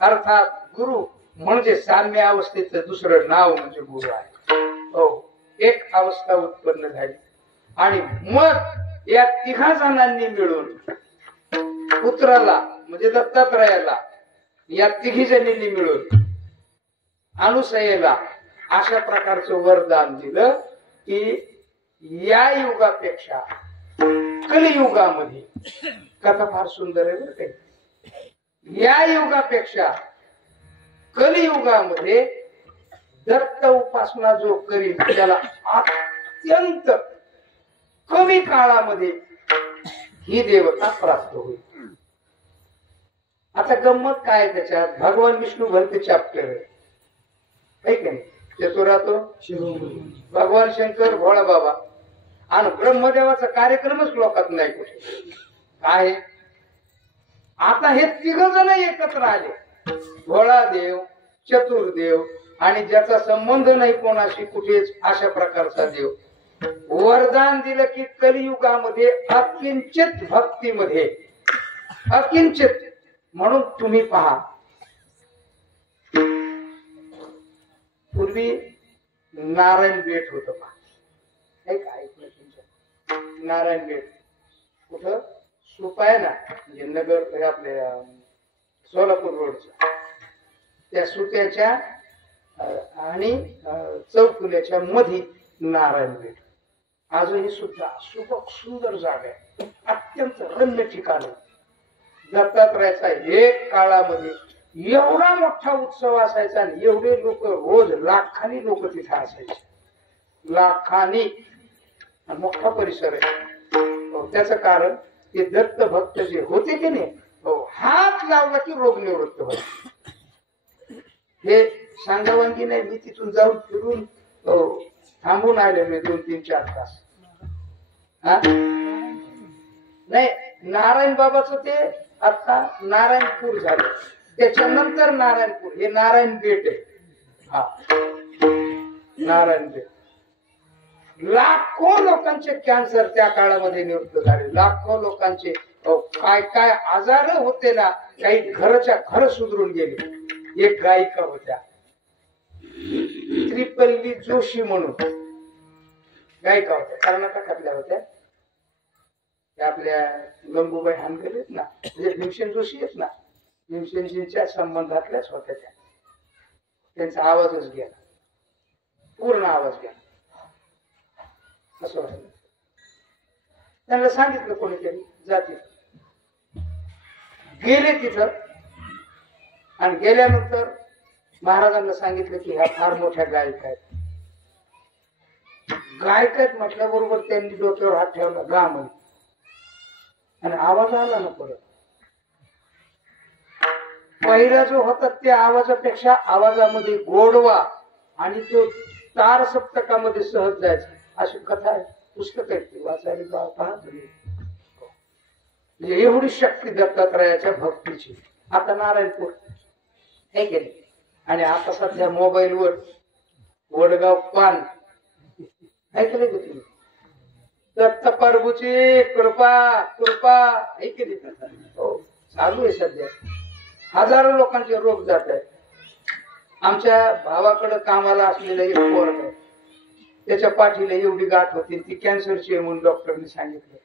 अर्थात गुरु म्हणजे साम्य अवस्थेचं दुसरं नाव म्हणजे गुरु आहे हो एक अवस्था उत्पन्न झाली आणि मग या तिघा जणांनी मिळून पुत्राला म्हणजे दत्तात्रयाला या तिघी जणींनी मिळून अनुसयेला अशा प्रकारचं वरदान दिलं की या युगापेक्षा कलियुगामध्ये कथा फार सुंदर आहे बरं काही या युगापेक्षा कलियुगामध्ये दत्त उपासना जो करील त्याला अत्यंत कमी काळामध्ये ही देवता प्राप्त होईल आता गंमत काय त्याच्यात भगवान विष्णू भलते चॅप्टर आहे की नाही चतुरातो भगवान शंकर भोळा बाबा आणि ब्रह्मदेवाचा कार्यक्रमच लोकात नाही कुठे काय आता हे तिघ जण एकत्र आले भोळा देव चतुर्देव आणि ज्याचा संबंध नाही कोणाशी कुठेच अशा प्रकारचा देव वरदान दिलं की कलियुगामध्ये अकिंचित भक्तीमध्ये अकिंचित म्हणून तुम्ही पहा पूर्वी नारायण बेट होत पहा ऐकलं तुमच्या नारायण बेट कुठं सुप आहे ना म्हणजे नगर आपल्या सोलापूर रोडच्या त्या सुट्याच्या आणि चौफुल्याच्या मध्ये नारायण बेट अजूनही सुद्धा सुंदर जागा आहे अत्यंत रम्य ठिकाण दत्तात्रयाचा एक काळामध्ये एवढा मोठा उत्सव असायचा आणि एवढे लोक रोज लाखांनी लोक तिथे असायचे लाखांनी मोठा परिसर आहे त्याचं कारण ते दत्त भक्त जे होते की नाही हात लावला की रोग निवृत्त होत हे सांगावांगी नाही मी तिथून जाऊन फिरून थांबून आले मी 2-3-4 तास नाही नारायण बाबाचं ते आता नारायणपूर झालं त्याच्यानंतर नारायणपूर हे नारायण बेट आहे हा नारायण बेट लाखो लोकांचे कॅन्सर त्या काळामध्ये निवृत्त झाले लाखो लोकांचे काय काय आजार होते ना काही घरच्या घर सुधरून गेले एक गायिका होत्या त्रिपल्ली जोशी म्हणून गायिका होत्या कर्नाटकातल्या होत्या त्या आपल्या गंगूबाई हानगल आहेत ना म्हणजे भीमसेन जोशी आहेत ना भीमसेनजींच्या संबंधातल्याच होत्या त्या त्यांचा आवाजच गेला पूर्ण आवाज गेला असं वाटलं त्यांना सांगितलं कोणीतरी जाती गेले तिथं आणि गेल्यानंतर महाराजांना सांगितलं की ह्या फार मोठ्या गायिका आहेत गायक आहेत म्हटल्याबरोबर त्यांनी डोक्यावर हात ठेवला गा म्हणे आणि आवाज आला ना परत पहिला जो होता त्या आवाजापेक्षा आवाजामध्ये गोडवा आणि तो तार सप्तकामध्ये सहज जायचा अशी कथा आहे पुस्तक आहे ती वाचायला पाहत म्हणजे एवढी शक्ती दत्तात्रयाच्या भक्तीची आता नारायणपूर हे केले आणि आता सध्या मोबाईलवर वडगाव पान ऐकले का तुम्ही दत्त प्रभूची कृपा कृपा ऐकली हो चालू आहे सध्या. हजारो लोकांचे रोग जात आहेत. आमच्या भावाकडे कामाला असलेलं एक पोरग आहे, त्याच्या पाठीला एवढी गाठ होती, ती कॅन्सरची आहे म्हणून डॉक्टरने सांगितलं.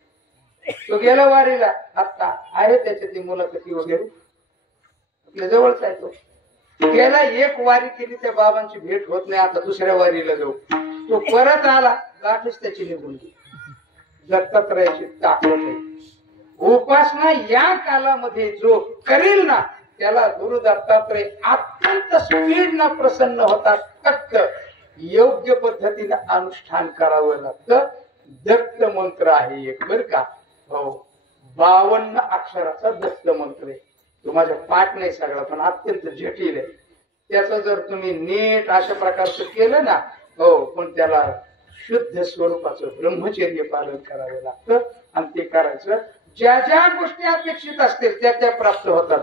तो गेला वारीला, आता आहे त्याच्या ती मुलाखती वगैरे आपल्या जवळच आहे. तो गेला, एक वारी केली, त्या बाबांची भेट होत नाही, आता दुसऱ्या वारीला जाऊ. तो परत आला, गाठच त्याची निघून गेली. दत्तात्रयाची ताकद आहे. उपासना या कालामध्ये जो करील ना त्याला गुरु दत्तात्रय अत्यंत स्पीड ना प्रसन्न होतात. फक्त योग्य पद्धतीने अनुष्ठान करावं लागतं. दत्त मंत्र आहे एक बर का हो, 52 अक्षराचा दत्त मंत्र आहे. तो माझ्या पाठ नाही सगळा, पण अत्यंत जटिल आहे. त्याचं जर तुम्ही नीट अशा प्रकारचं केलं ना हो, पण त्याला शुद्ध स्वरूपाचं ब्रह्मचर्य पालन करावं लागतं आणि ते करायचं. ज्या ज्या गोष्टी अपेक्षित असतील त्या त्या प्राप्त होतात.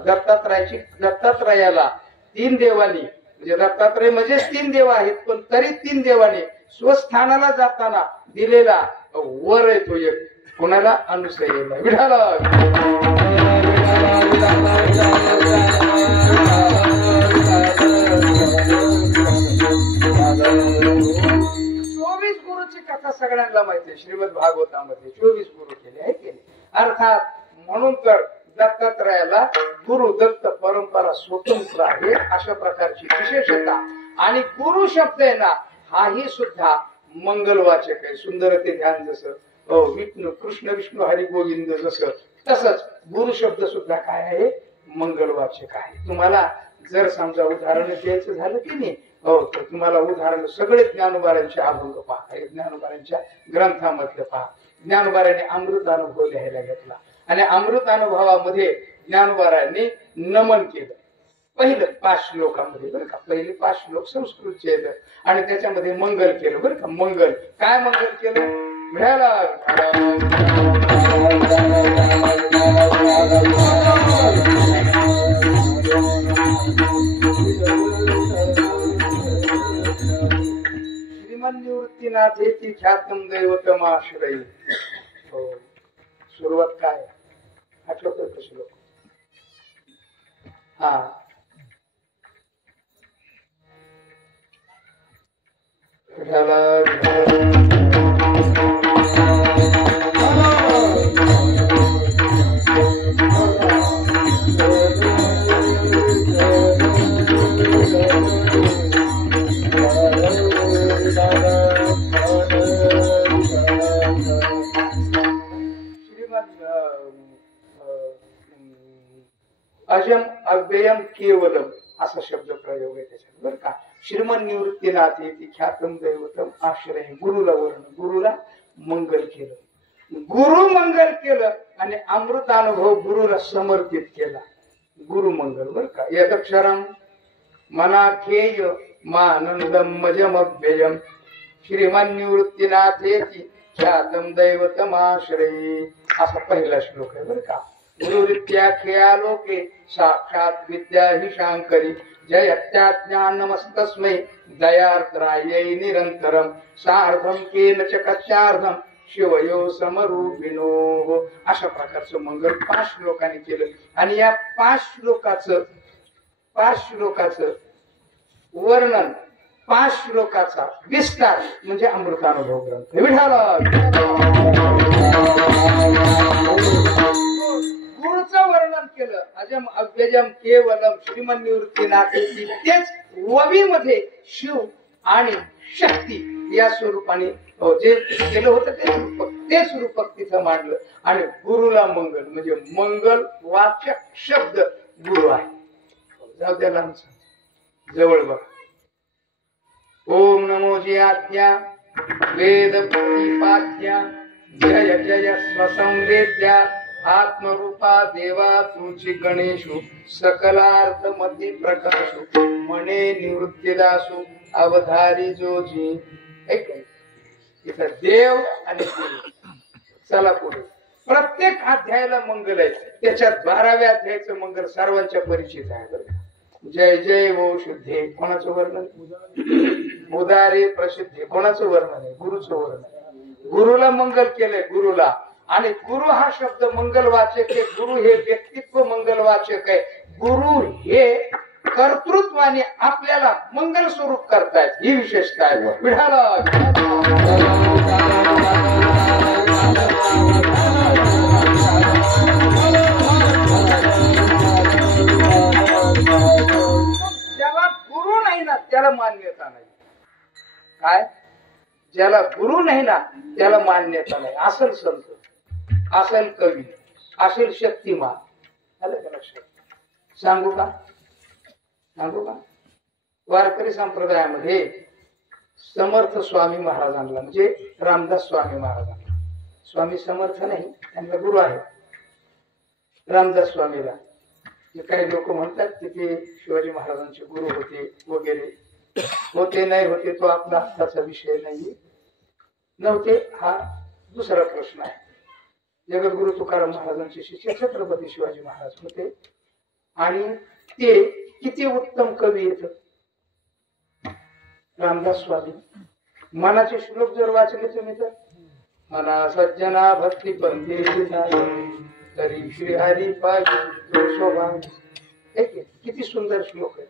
दत्तात्रयाला 3 देवानी म्हणजे दत्तात्रय म्हणजेच 3 देव आहेत, पण तरी 3 देवाने स्वस्थानाला जाताना दिलेला वर आहे तो एक. कोणाला? अनुसयेला. विठाला 24 गुरुची कथा सगळ्यांना माहिती आहे. श्रीमद भागवतामध्ये 24 गुरु केले आहे केले. अर्थात म्हणून तर दत्तात्रयाला गुरु दत्त परंपरा स्वतंत्र आहे अशा प्रकारची विशेषता. आणि गुरु शब्द आहे ना हाही सुद्धा मंगलवाचक आहे. सुंदर ते ध्यान जसं विष्णू कृष्ण विष्णू हरी गोविंद जसं, तसंच गुरु शब्द सुद्धा काय आहे? मंगलवाचक आहे. तुम्हाला जर समजा उदाहरण द्यायचं झालं की नाही हो, तर तुम्हाला उदाहरण सगळे ज्ञानोबारांचे अभंग पहा, ज्ञानोबारांच्या ग्रंथामधले पहा. ज्ञानोबारांनी अमृतानुभव लिहायला घेतला आणि अमृतानुभवामध्ये ज्ञानोबारांनी नमन केलं. पहिलं 5 श्लोकामध्ये बरं का, पहिले 5 श्लोक संस्कृतचे आहेत आणि त्याच्यामध्ये मंगल केलं बरं का. मंगल काय मंगल केलं? मिळाला श्रीमन निवृत्तीनाथेती ख्यातम दैवतमाश्रयी. हो, सुरुवात काय आठवतोय का श्लोक? हा अजम अव्ययम केवलम असा शब्द प्रयोग आहे त्याच्यात बरं का. श्रीमन निवृत्तीनाथ येथे ख्यातम दैवतम आश्रय. गुरुला वर्ण, गुरुला मंगल केलं, गुरु मंगल केलं आणि अमृतानुभव गुरुला समर्पित केला. गुरु मंगल बरं का. यदक्षरम मनाखेय मानंदम मजम अव्ययम श्रीमन निवृत्तीनाथ येथे ख्यातम दैवतम आश्रय असा पहिला श्लोक आहे बरं का. गुरुरित्या खेयालोके साक्षात विद्या हि शांकरी जयत्याज्ञानमस्तस्मै दयार्द्रायै निरंतरम सार्धम केन च कस्यार्धम शिवयो समरूपिणो. अशा प्रकारचं मंगल 5 श्लोकांनी केलं. आणि या 5 श्लोकाचं वर्णन, 5 श्लोकाचा विस्तार म्हणजे अमृतानुभव ग्रंथ. विठाला गुरुचं वर्णन केलं. अजम अव्यजम केवलम श्रीमन निवृत्तीनाथेची. तेच ववीमध्ये शिव आणि शक्ती या स्वरूपाने जे केलं होतं तेच रूपक तिथं मांडलं. आणि गुरुला मंगल म्हणजे मंगल वाचक शब्द गुरु आहे. जाऊ द्या लांबचं जवळ बघा. ओम नमो जी आज्ञा वेद प्रतिपाद्या जय जय स्वसंवेद्या आत्मरूपा देवा तुझी गणेशु सकलार्थ मध्ये प्रकाशु म्हणे निवृत्तीदासु अवधारी जोजी. इथं देव आणि गुरु. चला पुढे. प्रत्येक अध्यायाला मंगल आहे. त्याच्यात 12व्या अध्यायाचं मंगल सर्वांच्या परिचित आहे बरं. जय जय वो शुद्धे कोणाचं वर्णन? उदारे प्रसिद्धे कोणाचं वर्णन आहे? गुरुचं वर्णन. गुरुला मंगल केलंय, गुरुला. आणि गुरु हा शब्द मंगलवाचक आहे. गुरु हे व्यक्तित्व मंगलवाचक आहे. गुरु हे कर्तृत्वाने आपल्याला मंगल स्वरूप करतायत, ही विशेषता आहे. विठाला ज्याला गुरु नाही ना त्याला मान्यता नाही. काय? ज्याला गुरु नाही ना त्याला मान्यता नाही. असेल संत, असेल कवी, असेल शक्तिमान. आलं का लक्षात? सांगू का? वारकरी संप्रदायामध्ये समर्थ स्वामी महाराजांना, म्हणजे रामदास स्वामी महाराजांना, स्वामी समर्थ नाही, त्यांना गुरु आहे रामदास स्वामीला. जे काही लोक म्हणतात की ते शिवाजी महाराजांचे गुरु होते वगैरे, होते नाही होते तो आपला आत्ताचा विषय नाही. नव्हते हा दुसरा प्रश्न आहे. जगद्गुरु तुकाराम महाराजांचे शिष्य छत्रपती शिवाजी महाराज होते. आणि ते किती उत्तम कवी आहेत रामदास स्वामी. मनाचे श्लोक जर वाचले तुम्ही तर, मना सज्जना भक्ती पंथी तरी श्री हरी शोभा. किती सुंदर श्लोक आहे.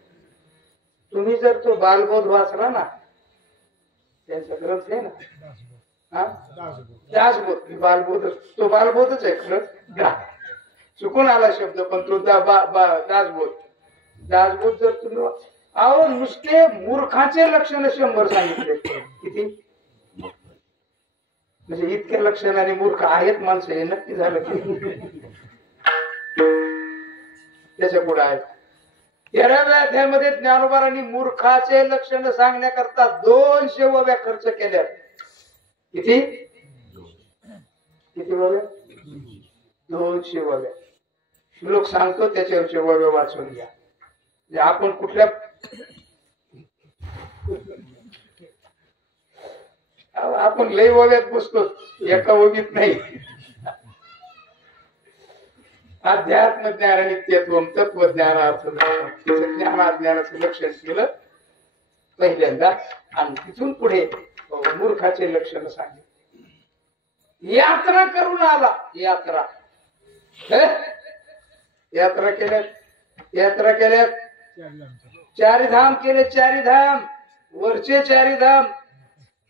तुम्ही जर तो बालबोध वाचला ना, त्यांचा ग्रंथ आहे ना, दासबोध, बालबोध, तो बालबोधच आहे खरं. चुकून आला शब्द पण तो दासबोध. दासबोध जर तुम्ही, अहो नुसते मूर्खाचे लक्षण 100 सांगितले. किती म्हणजे इतके लक्षण आणि मूर्ख आहेत माणसं, हे नक्की झालं की. त्याच्या पुढे आहे 13व्या अध्यायामध्ये ज्ञानोबारांनी मूर्खाचे लक्षण सांगण्याकरता 200 वव्या खर्च केल्या. किती वव्या? 200 वव्या. श्लोक सांगतो त्याच्यावरचे वव्या वाचून घ्या. आपण कुठल्या आपण लय वव्यात बसतो, एका ववीत नाही. अध्यात्म ज्ञान आणि तत्वज्ञान ज्ञानाचं लक्षण केलं पहिल्यांदा. आणि तिथून पुढे मूर्खाचे लक्षण सांगितले. यात्रा करून आला. यात्रा केल्यात 4 धाम केले. 4 धाम, वरचे 4 धाम,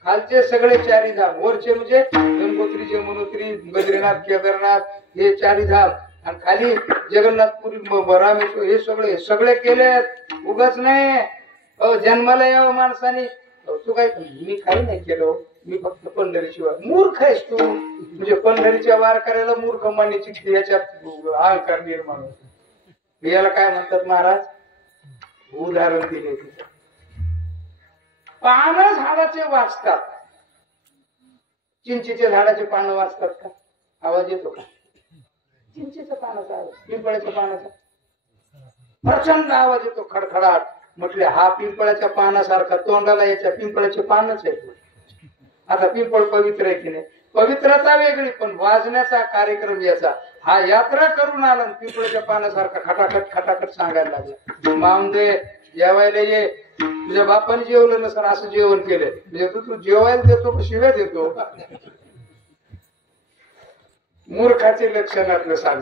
खालचे सगळे 4 धाम. वरचे म्हणजे गंगोत्री, जमुनोत्री, बद्रीनाथ, केदारनाथ, हे 4 धाम. आणि खाली जगन्नाथपुरी, रामेश्वर, हे सगळे केलेत. उगाच नाही जन्माला यावं माणसाने. तू काय, मी काही नाही केलं, मी फक्त पंढरीची वार. मूर्ख आहेस तू. म्हणजे पंढरीच्या वार करायला मूर्ख मान्याची याच्यात अहंकार निर्माण होतो. याला काय म्हणतात महाराज? उदाहरण दिले. पानं झाडाचे वाचतात. चिंचेच्या झाडाचे पानं वाचतात का? आवाज येतो का? चिंचेच्या पानाचा आवाज, पिंपळाच्या पानाचा प्रचंड आवाज येतो, खडखडाट. म्हटले हा पिंपळाच्या पानासारखा तोंडाला याच्या पिंपळाचे पानच आहे. आता पिंपळ पवित्र आहे की नाही? पवित्रता वेगळी, पण वाजण्याचा कार्यक्रम याचा. हा यात्रा करून आला, पिंपळाच्या पानासारखा खटाखट सांगायला लागला. मामदे जेवायला ये, तुझ्या बापाने जेवलं नसर असं जेवण केलंय, म्हणजे तू जेवायला देतो शिव्या देतो. मूर्खाचे लक्षणातलं सांग.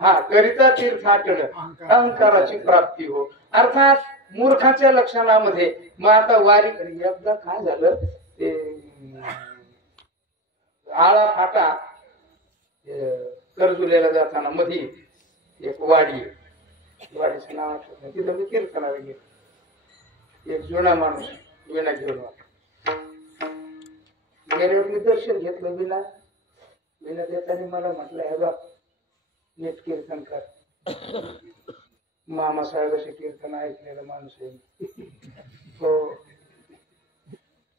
हा करिता तीर्थाटन अहंकाराची प्राप्ती हो. अर्थात मूर्खाच्या लक्षणामध्ये मग आता वारी. एकदा काय झालं, ते आळा फाटा कर्जुल्याला जाताना मधी एक वाडी, वाडीचं नाव आठवत नाही, तिथं मी कीर्तनाला गेलो. एक जुना माणूस विणा घेऊन गेल्यावर मी दर्शन घेतलं. विना देताना मला म्हटलं, हे बाप नीट कीर्तन कर. मामासाहेबांचे कीर्तन ऐकलेलं माणूस आहे हो.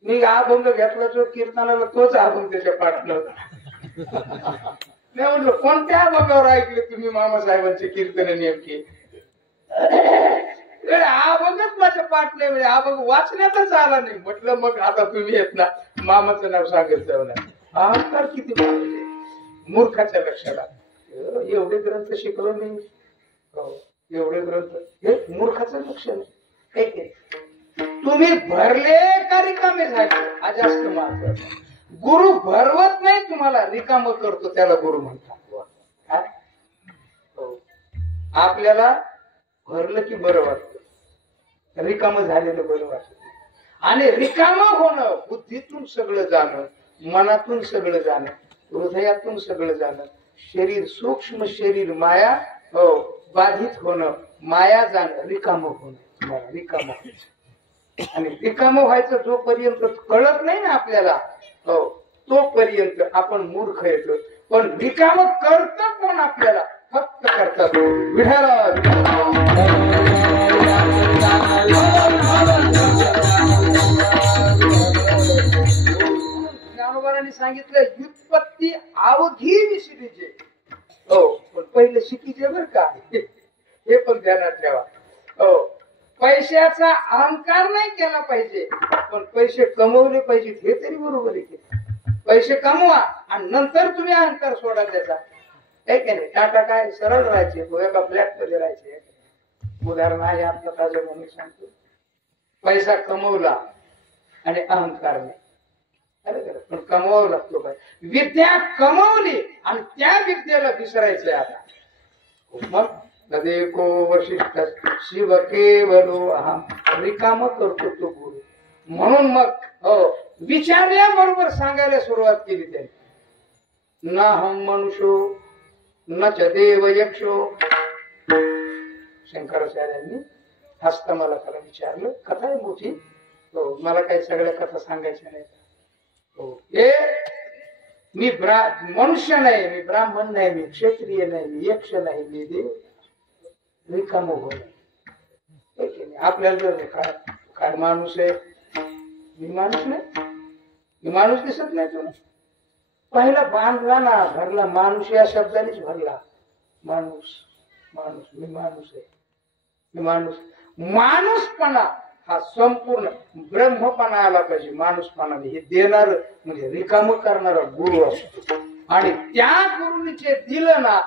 मी अभंग घेतला जो कीर्तनाला, तोच अभंग त्याच्या पाठला होता. नाही म्हटलं, कोणत्या अभंगावर ऐकले तुम्ही मामासाहेबांचे कीर्तन नेमके? अभंगच माझ्या पाठ नाही, म्हणजे अभंग वाचण्यातच आला नाही. म्हटलं मग आता तुम्ही येत ना, मामाचं नाव सांगत जाऊ ना. अहंकार किती मूर्खाच्या लक्षात. एवढे ग्रंथ शिकलो मी, एवढे ग्रंथ, हे मूर्खाचं लक्षण आहे. तुम्ही भरले का रिकामे झाले हा जास्त महत्वाचा. गुरु भरवत नाही तुम्हाला, रिकाम करतो त्याला गुरु म्हणतात. काय? हो. आपल्याला भरलं की बरं वाटतं, रिकाम झालेलं बरं वाटतं. आणि रिकाम होणं, बुद्धीतून सगळं जाणं, मनातून सगळं जाणं, हृदयातून सगळं जाणं, शरीर सूक्ष्म शरीर माया हो बाधित होणं, माया जाणं, रिकाम होणं, रिकाम. आणि रिकाम व्हायचं जोपर्यंत कळत नाही ना आपल्याला हो तोपर्यंत आपण मूर्ख येतो. पण रिकाम करत कोण आपल्याला, फक्त करतात विठाला. ज्ञानोबांनी सांगितलं व्युत्पत्ती अवघी विसरीचे हो, पण पहिले शिकीचे बर का, हे पण ध्यानात ठेवा. हो, पैशाचा अहंकार नाही केला पाहिजे, पण पैसे कमवले पाहिजे हे तरी बरोबर आहे. पैसे कमवा आणि नंतर तुम्ही अहंकार सोडा त्याचा. काय की नाही? टाटा काय सरळ राहायचे, एका फ्लॅट मध्ये राहायचे. उदाहरण आहे आपलं ताजं म्हणून सांगतो. पैसा कमवला आणि अहंकार नाही, पण कमवावं लागतो. काय विद्या कमवली आणि त्या विद्येला विसरायचंय आता. मग नदेको वशिष्ठ शिव केवलो अहम, रिकाम करतो तो गुरु. म्हणून मग हो विचारल्याबरोबर सांगायला सुरुवात केली त्यांनी. न हम मनुष्यो न च देव यक्षो. शंकराचार्यांनी हस्त मला त्याला विचारलं, कथा आहे मोठी हो, मला काही सगळ्या कथा सांगायच्या नाही हो. हे मी मनुष्य नाही, मी ब्राह्मण नाही, मी क्षत्रिय नाही, मी यक्ष नाही, मी देव. रिकाम हो आपल्याला जर काय माणूस आहे, मी माणूस नाही, मी माणूस दिसत नाही तुला. पहिला बांधला ना भरला, माणूस या शब्दानेच भरला. माणूस माणूस मी माणूस आहे, मी माणूस. माणूसपणा हा संपूर्ण ब्रह्मपणा आला पाहिजे. माणूसपणाने हे देणार म्हणजे रिकाम करणारा गुरु असतो. आणि त्या गुरुने जे दिलं ना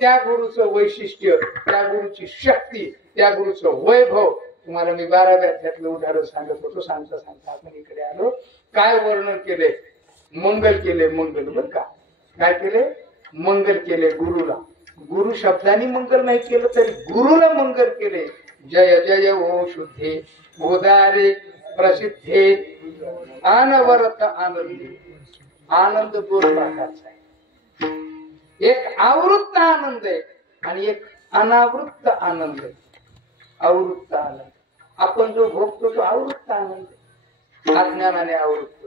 त्या गुरुचं वैशिष्ट्य, त्या गुरुची शक्ती, त्या गुरुचं वैभव. तुम्हाला मी 12व्या अध्यायातलं उदाहरण सांगत होतो. सांगता सांगता आपण इकडे आलो. काय वर्णन केले? मंगल केले. मंगल बर का, काय केले? मंगल केले गुरुला. गुरु शब्दाने मंगल नाही केलं तरी गुरुला मंगल केले. जय जय ओ शुद्धे गोदारे प्रसिद्धे अनवरत आनंदी. आनंद दोन प्रकारचा आहे. एक आवृत्त आनंद आहे आणि एक अनावृत्त आनंद आहे. आवृत्त आनंद आपण जो भोगतो तो आवृत्त आनंद आहे, अज्ञानाने आवृत्त.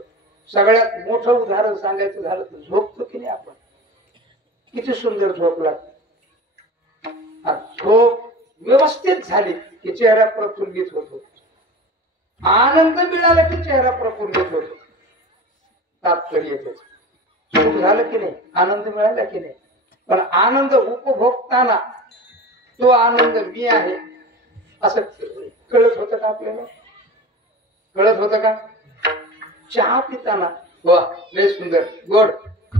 सगळ्यात मोठं उदाहरण सांगायचं झालं तर झोपतो की नाही आपण, किती सुंदर झोप लागते. झोप व्यवस्थित झाली की चेहरा प्रफुल्लित होतो. आनंद मिळाला की चेहरा प्रफुल्लित होतो. तात्पर्य सुख झालं की नाही, आनंद मिळाला की नाही. पण आनंद उपभोगताना तो आनंद मी आहे असं कळत होतं का आपल्याला? कळत होतं का? चहा पिताना वा लय सुंदर गोड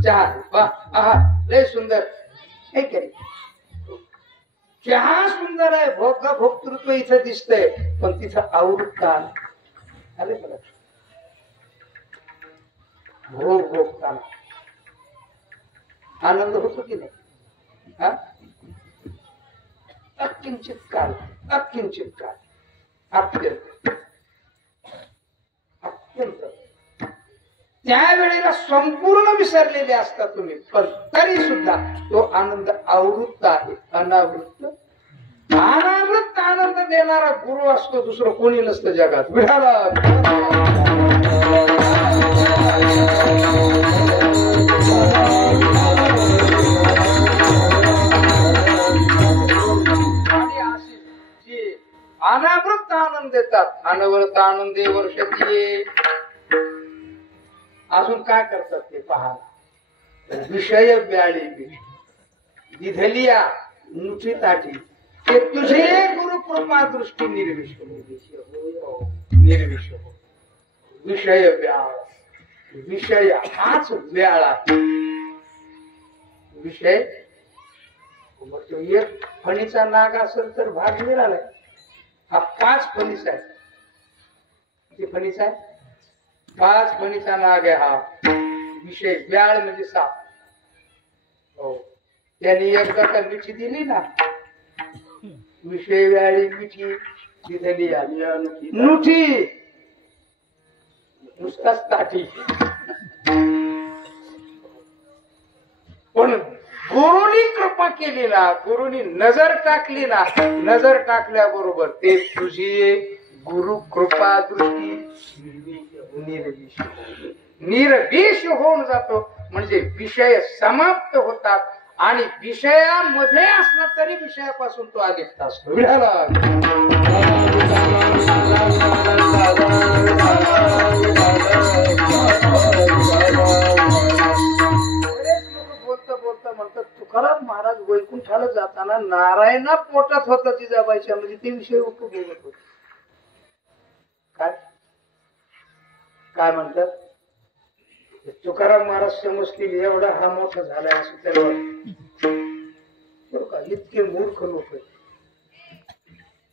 चहा, वा आहा लय सुंदर. हे काय चहा सुंदर आहे, भोक्तृत्व इथं दिसतंय, पण तिथं आवृत्त आले बघा. भोग भोगताना आनंद होतो की नाही? हा अकिंचित काल, अकिंचित काल, अत्यंत अत्यंत. त्यावेळेला संपूर्ण विसरलेले असता तुम्ही, पण तरी सुद्धा तो आनंद आवृत्त आहे. अनावृत्त अनावृत्त आनंद देणारा गुरु असतो, दुसरं कोणी नसतं जगात. विठाला अनावृत्त आनंद देतात. अनवरत आनंदे वर्षती. अजून काय करतात ते पहा. विषय व्याळी विधलिया नुची ताटी ते तुझे गुरु कृपा दृष्टी निर्विष निर्विष. विषय व्याळ, विषय हाच व्याळ आहे. विषय एक फणीचा नाग असेल तर भाग मिळालाय. हा 5 फणीचा आहे. किती फणीचा आहे? 5 मणीचा नाग आहे हा विषय. व्याळ म्हणजे साप. हो, त्यांनी एकदा का मिठी दिली ना, विषय व्याळी मिठी दिली आली नुठी नुसताच ताठी. पण गुरुनी कृपा केली ना, गुरुनी नजर टाकली ना, नजर टाकल्याबरोबर ते तुझी गुरु कृपा दृष्टी निर्विष होऊन जातो. म्हणजे विषय समाप्त होतात आणि विषयामध्ये असला तरी विषयापासून तो अलिप्त असतो. बोलता म्हणतात तुकाराम महाराज वैकुंठाला जाताना नारायणा पोटात होता जिजाबाईच्या, म्हणजे ते विषय बोलत होते. काय म्हणतात तुकाराम महाराज समजतील एवढा हा मोठा झालाय असं त्याला का. इतके मूर्ख लोक.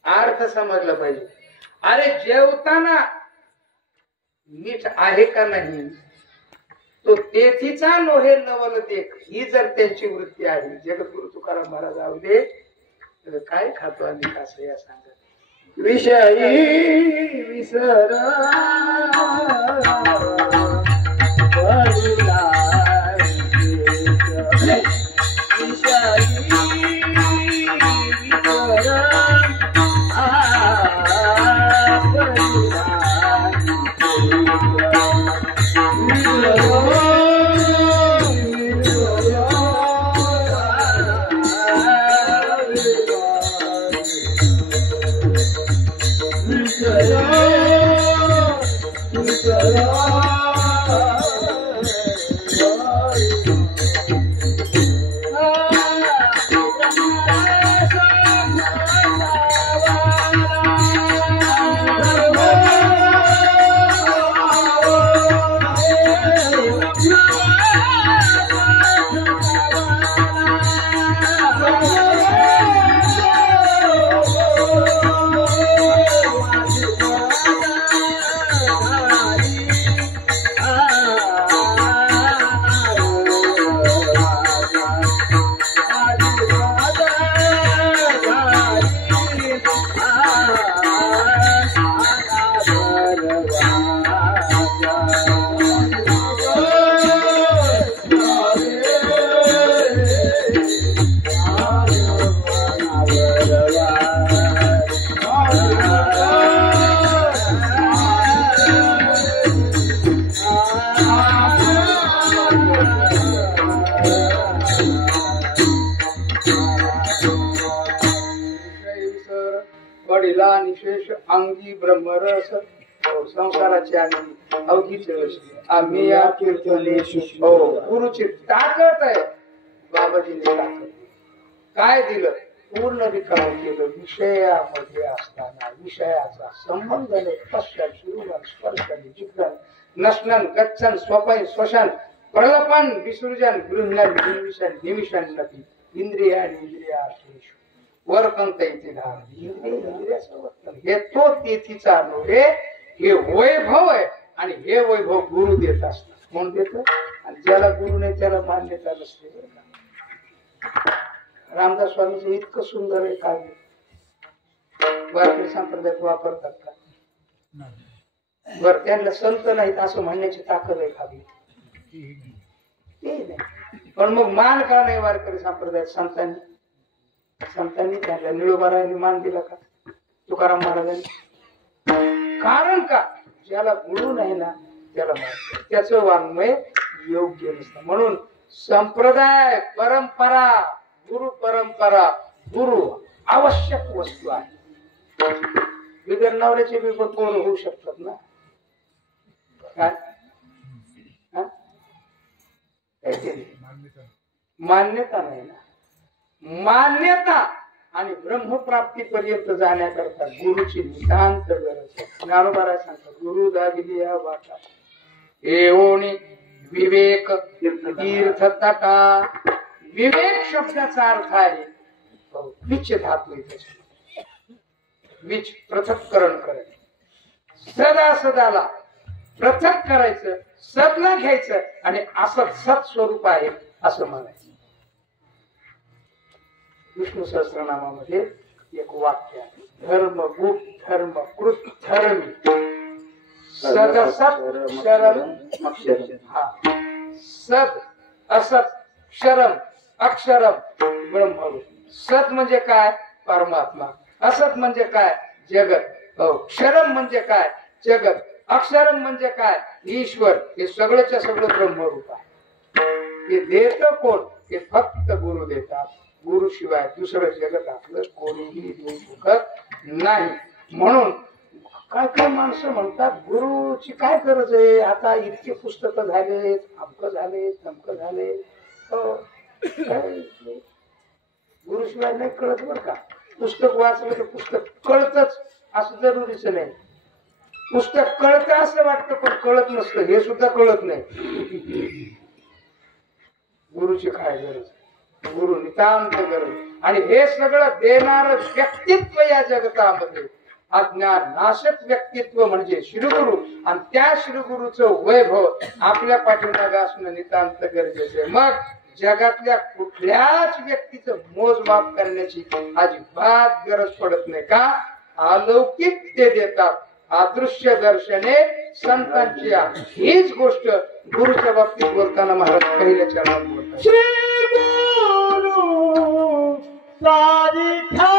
अर्थ समजला पाहिजे. अरे जेवताना मीठ आहे का नाही तो तेथीचा लोहे नवल देख, ही जर त्यांची वृत्ती आहे. जगद्गुरु तुकाराम महाराज आऊ दे काय खातो आम्ही असं या सांगत. विषयी विसरा निशेष अंगी ब्रह्मरस संसाराची अंगी अवघीच आम्ही या कीर्तने गुरुची ताकद आहे. बाबाजीने ताकद काय दिलं, पूर्ण रिकाम केलं. विषयामध्ये असताना विषयाचा संबंध स्पर्शन जिग्रन नशनन गच्छन स्वपन स्वशन प्रलपन विसर्जन गृहण निविशन निमिषण नदी इंद्रियाणी इंद्रियाश्लेष वर्तंत येतील. हे तो तेथीचा हे वैभव आहे आणि हे वैभव गुरु देत असतात. कोण देत? आणि ज्याला गुरु नाही त्याला मान्यता नसते. रामदास स्वामीचं इतकं सुंदर आहे काव्य वारकरी संप्रदायात वापरतात का? बर त्यांना संत नाहीत असं म्हणण्याची ताकद आहे खाली ते नाही. पण मग मान का नाही वारकरी संप्रदायात? संतांनी त्यांना निळोबारायांनी मान दिला का? तुकाराम महाराजांनी? कारण का? ज्याला गुरु नाही ना त्याला मान, त्याचं वाङ्मय योग्य नसतं. म्हणून संप्रदाय परंपरा गुरु परंपरा गुरु आवश्यक वस्तू आहे. बिगर नवऱ्याचे बी पोर होऊ शकतात ना. काय मान्यता नाही ना. मान्यता आणि ब्रह्मप्राप्ती पर्यंत जाण्याकरता गुरुची नितांत गरज. ज्ञानोबा सांगतात गुरु दागिली या वाटा एवणी विवेक तीर्थ तटा. विवेक शब्दाचा अर्थ आहे विच धातू. विच पृथक्करण करणे. सदा सदाला पृथक करायचं, सदना घ्यायचं आणि असं सत स्वरूप आहे असं म्हणायचं. विष्णू सहस्रनामामध्ये एक वाक्य आहे, धर्म गुप्त धर्म कृत धर्मी सदसत शरम अक्षरम. हा, सद असत क्षरम अक्षरम ब्रह्मरूप. सत म्हणजे काय? परमात्मा. असत म्हणजे काय? जगत. क्षरम म्हणजे काय? जगत. अक्षरम म्हणजे काय? ईश्वर. हे सगळंच्या सगळं ब्रह्मरूप आहे. हे देत कोण? हे फक्त गुरु देतात. गुरु शिवाय दुसरं जगत आपलं कोणीही देऊ शकत नाही. म्हणून काय काय माणसं म्हणतात गुरुची काय गरज आहे, आता इतके पुस्तकं झाले, अमकं झाले, तमकं झाले. गुरु शिवाय नाही कळत बरं का. पुस्तक वाचलं तर पुस्तक कळतच असं जरुरीच नाही. पुस्तक कळतं असं वाटतं पण कळत नसतं, हे सुद्धा कळत नाही. गुरुची काय गरज? गुरु नितांत गरज. आणि हे सगळं देणार व्यक्तित्व या जगतामध्ये अज्ञान नाशक व्यक्तित्व म्हणजे श्रीगुरु. आणि त्या श्रीगुरुचं वैभव आपल्या पाठीमागे असणं नितांत गरजेचं आहे. मग जगातल्या कुठल्याच व्यक्तीचं मोजमाप करण्याची अजिबात गरज पडत नाही. का? अलौकिक ते देतात. अदृश्य दर्शने संतांची. हीच गोष्ट गुरुच्या बाबतीत बोलताना महाराज पहिल्या चरणात बोलतात. श्री गुरु सारिखा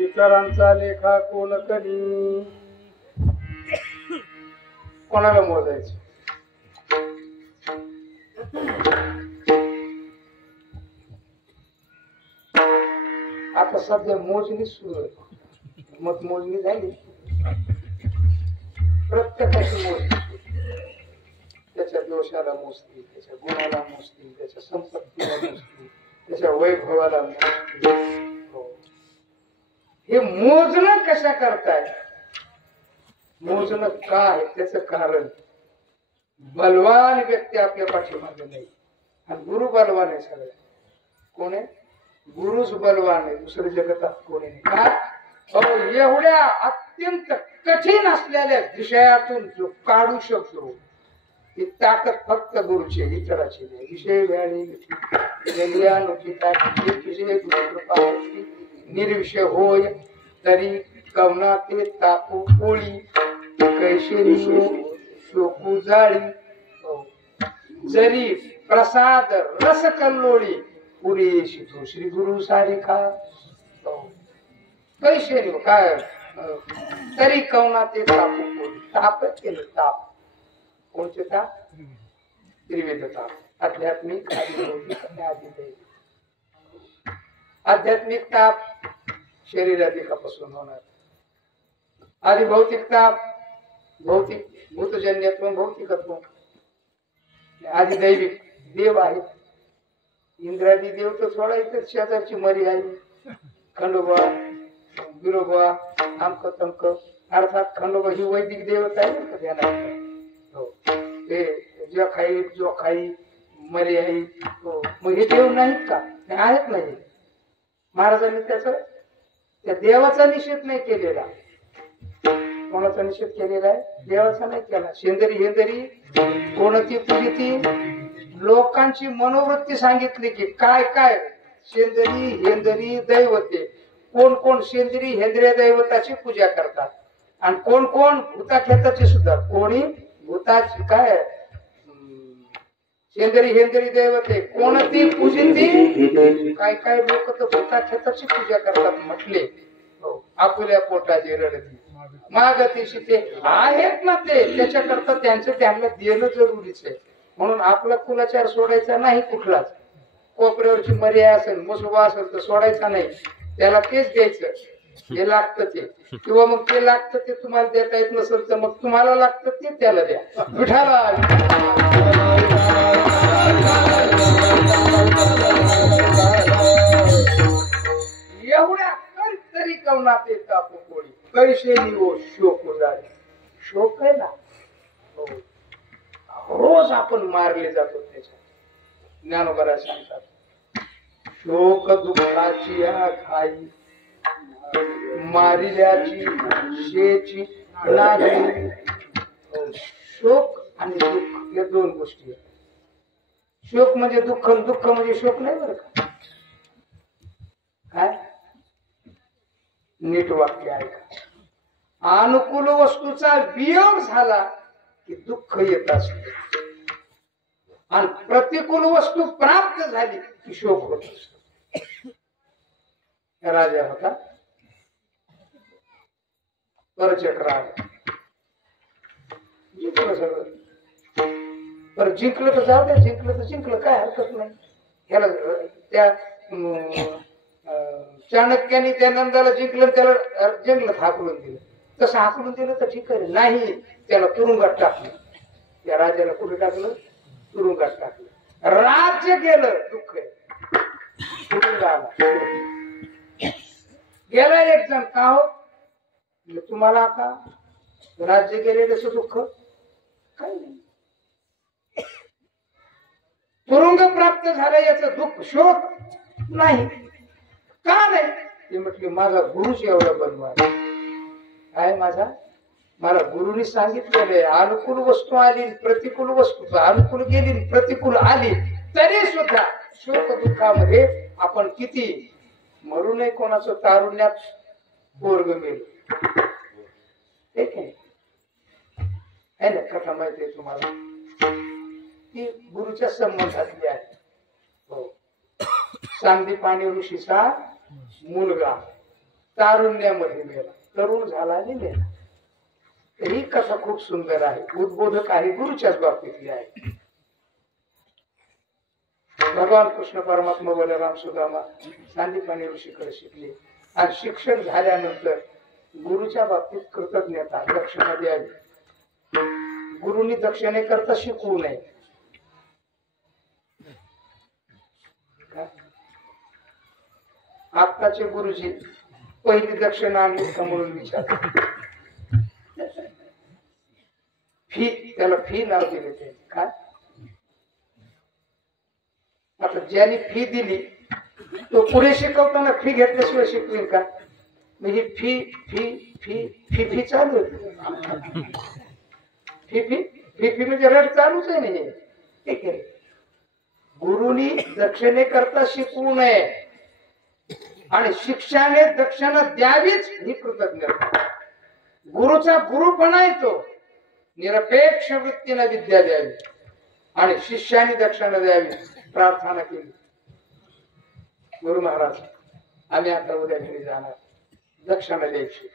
इतरांचा लेखा कोण करी, कोणाला मोजायचं? आता सध्या मोजणी सुरू आहे, मग मोजणी झाली, प्रत्येकाची मोजणी त्याच्या दोषाला मोजतील, त्याच्या गुणाला मोजतील, त्याच्या संपत्तीला मोजतील, त्याच्या वैभवाला मोजतील. हो. हे मोजणं कशा करताय? मोजणं काय त्याच कारण, बलवान व्यक्ती आपल्या पाठीमागे नाही आणि गुरु बलवान आहे. सगळं कोण आहे? गुरुच बलवान आहे, दुसऱ्या जगतात कोणी नाही. का? एवढ्या अत्यंत कठीण असलेल्या विषयातून जो काढू शकतो ही ताकद फक्त गुरुची, इतराची नाही. विषय निर्विषय होय तरी कवना ते तापू पोळी कैशेरी शोकू जाळी, जरी प्रसाद रस कल्लोळी पुरेशी तो श्री गुरु सारिका. कैशेरी काय तरी कवना ते तापू पोळी. ताप केलं, ताप कोणते ताप? त्रिवेद ताप. आध्यात्मिक, आदिभौतिक आणि आदिदैविक. आध्यात्मिक ताप शरीराधिकापासून होणार, आदिभौतिक ताप भौतिक भूतजन्यत्व भौतिकत्व, आदिदैविक देव आहेत. इंद्रादी देव तर सोडायचं, शेजारची मरी आहे, खंडोबा बिरोबा आमक तमक. अर्थात खंडोबा ही वैदिक देवता आहे ना ध्यानात. हो, ते जो खाई मरी आहे. हो, मग हे देव नाहीत का? आहेत नाही. महाराजांनी त्या देवाचा निषेध नाही केलेला. कोणाचा निषेध केलेला आहे? देवाचा नाही केला. शेंदरी हेंदरी कोणती पूजिती, लोकांची मनोवृत्ती सांगितली की काय काय शेंदरी हेंदरी दैवते. कोण कोण शेंदरी हेंद्रिय दैवताची पूजा करतात आणि कोण कोण भूताखेताची सुद्धा. कोणी भूताची काय शेंदरी हेंदरी दैवते कोणती पूजिती. काय काय लोक तर भूताखेताची पूजा करतात म्हटले. आपुल्या पोटाची रडती मागती शिते आहेत ना ते. त्याच्याकरता त्यांचं त्यांना देणं जरुरीच आहे. म्हणून आपला कुलाचार सोडायचा नाही कुठलाच. कोपऱ्यावरची मर्या असेल मुसोबा असेल तर सोडायचा नाही, त्याला तेच द्यायचं जे लागतं ते. किंवा मग ते लागतं ते तुम्हाला देता येत नसेल तर मग तुम्हाला लागतं ते त्याला द्या. विठाला एवढ्या तरी कवनात येत आपण कोणी कैसे हो शोक झाले. शोक आहे ना, रोज आपण मारले जातो त्याच्यात. ज्ञानोबा सांगतात शोक दुःखाची घाई मारिल्याची शेची नाही. शोक आणि दुःख या दोन गोष्टी आहेत. शोक म्हणजे दुःख, दुःख म्हणजे शोक नाही बरं का. काय नीट वाक्य ऐका. अनुकूल वस्तूचा वियोग झाला की दुःख येत असते आणि प्रतिकूल वस्तू प्राप्त झाली की शोक होत असतो. राजा होता परचक राजा. जिंकलं सगळं, पर जिंकलं तर जाऊ द्या, जिंकलं तर जिंकलं, काय हरकत नाही. ह्याला त्या चाणक्याने त्या नंदाला जिंकलं, त्याला जंगलात हाकलून दिलं. तसं हाकलून दिलं तर ठीक आहे. नाही, त्याला तुरुंगात टाकलं. त्या राजाला कुठे टाकलं? तुरुंगात टाकलं. राज्य गेलं, दुःख आहे. तुरुंग आला, गेला एक जण. का हो तुम्हाला आता राज्य गेले त्याचं दुःख काही नाही. तुरुंग प्राप्त झाला याचं दुःख शोक नाही. का नाही? ते म्हटले माझा गुरुच एवढा बनवा काय. मला गुरुनी सांगितलेलं आहे अनुकूल वस्तू आली प्रतिकूल वस्तू, अनुकूल गेली प्रतिकूल आली तरी सुद्धा शोक दुःखामध्ये आपण किती मरू नये. कोणाचं तारुण्यात पोरग मिळेल ठीक आहे ना. कथा माहिती आहे तुम्हाला, ती गुरुच्या संबंधातली आहे. हो, सांदीपाणी ऋषीचा मुलगा तारुण्यामध्ये मेला, तरुण झाला आणि मेला. ही कथा खूप सुंदर आहे, उद्बोधक आहे, गुरुच्याच बाबतीतली आहे. भगवान कृष्ण परमात्मा बलराम सुदामा सांदीपनी ऋषीकडे शिकले आणि शिक्षण झाल्यानंतर गुरुच्या बाबतीत कृतज्ञता दक्षिणा द्यावी. गुरुनी दक्षिणेकरता शिकवू नये. आत्ताचे गुरुजी पहिली दक्षिणा आणली का म्हणून विचार फी, त्याला फी नाव दिले ते काय. आता ज्याने फी दिली तो पुढे शिकवताना फी घेतल्याशिवाय शिकवेल का. म्हणजे fee fee fee fee fee चालू आहे. फी फी फी फी म्हणजे रड चालूच आहे नाही. ठीक आहे. गुरुनी दक्षिणेकरता शिकवू नये आणि शिक्षाने दक्षिणा द्यावीच ही कृतज्ञता. गुरुचा गुरुपणा येतो. निरपेक्ष वृत्तीने विद्या द्यावी आणि शिष्याने दक्षिणा द्यावी प्रार्थना केली. गुरु महाराज आम्ही आता उद्या घरी जाणार, दक्षिणा द्यायची.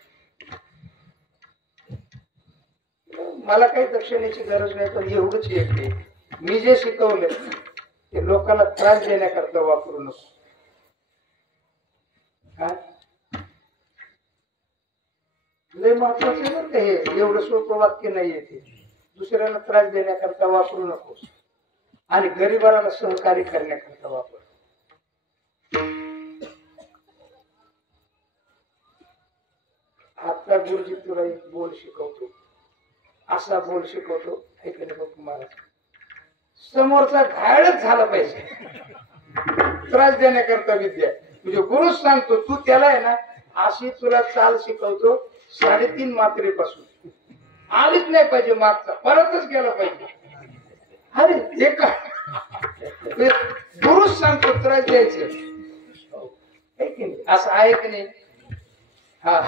मला काही दक्षिणेची गरज नाही, पण एवढंच येते मी जे शिकवले ते लोकांना त्रास देण्याकरता वापरू नको. काय लय महत्वाचे बरं का हे. एवढं सोपं वाक्य नाहीये ते. दुसऱ्याला त्रास देण्याकरता वापरू नको आणि गरिबाला सहकार्य करण्याकरता वापर. आता गुरुजी तुला एक बोल शिकवतो, असा बोल शिकवतो ऐकले बघ तुम्हाला. समोरचा घायळच झाला पाहिजे. त्रास देण्याकरता विद्या म्हणजे गुरुच सांगतो तू त्याला आहे ना अशी तुला चाल शिकवतो 3.5 मात्रेपासून आलीच नाही पाहिजे, मागचा परतच गेला पाहिजे. अरे हे काय गुरुच सांगतो त्रास द्यायचं असं आहे की नाही. हा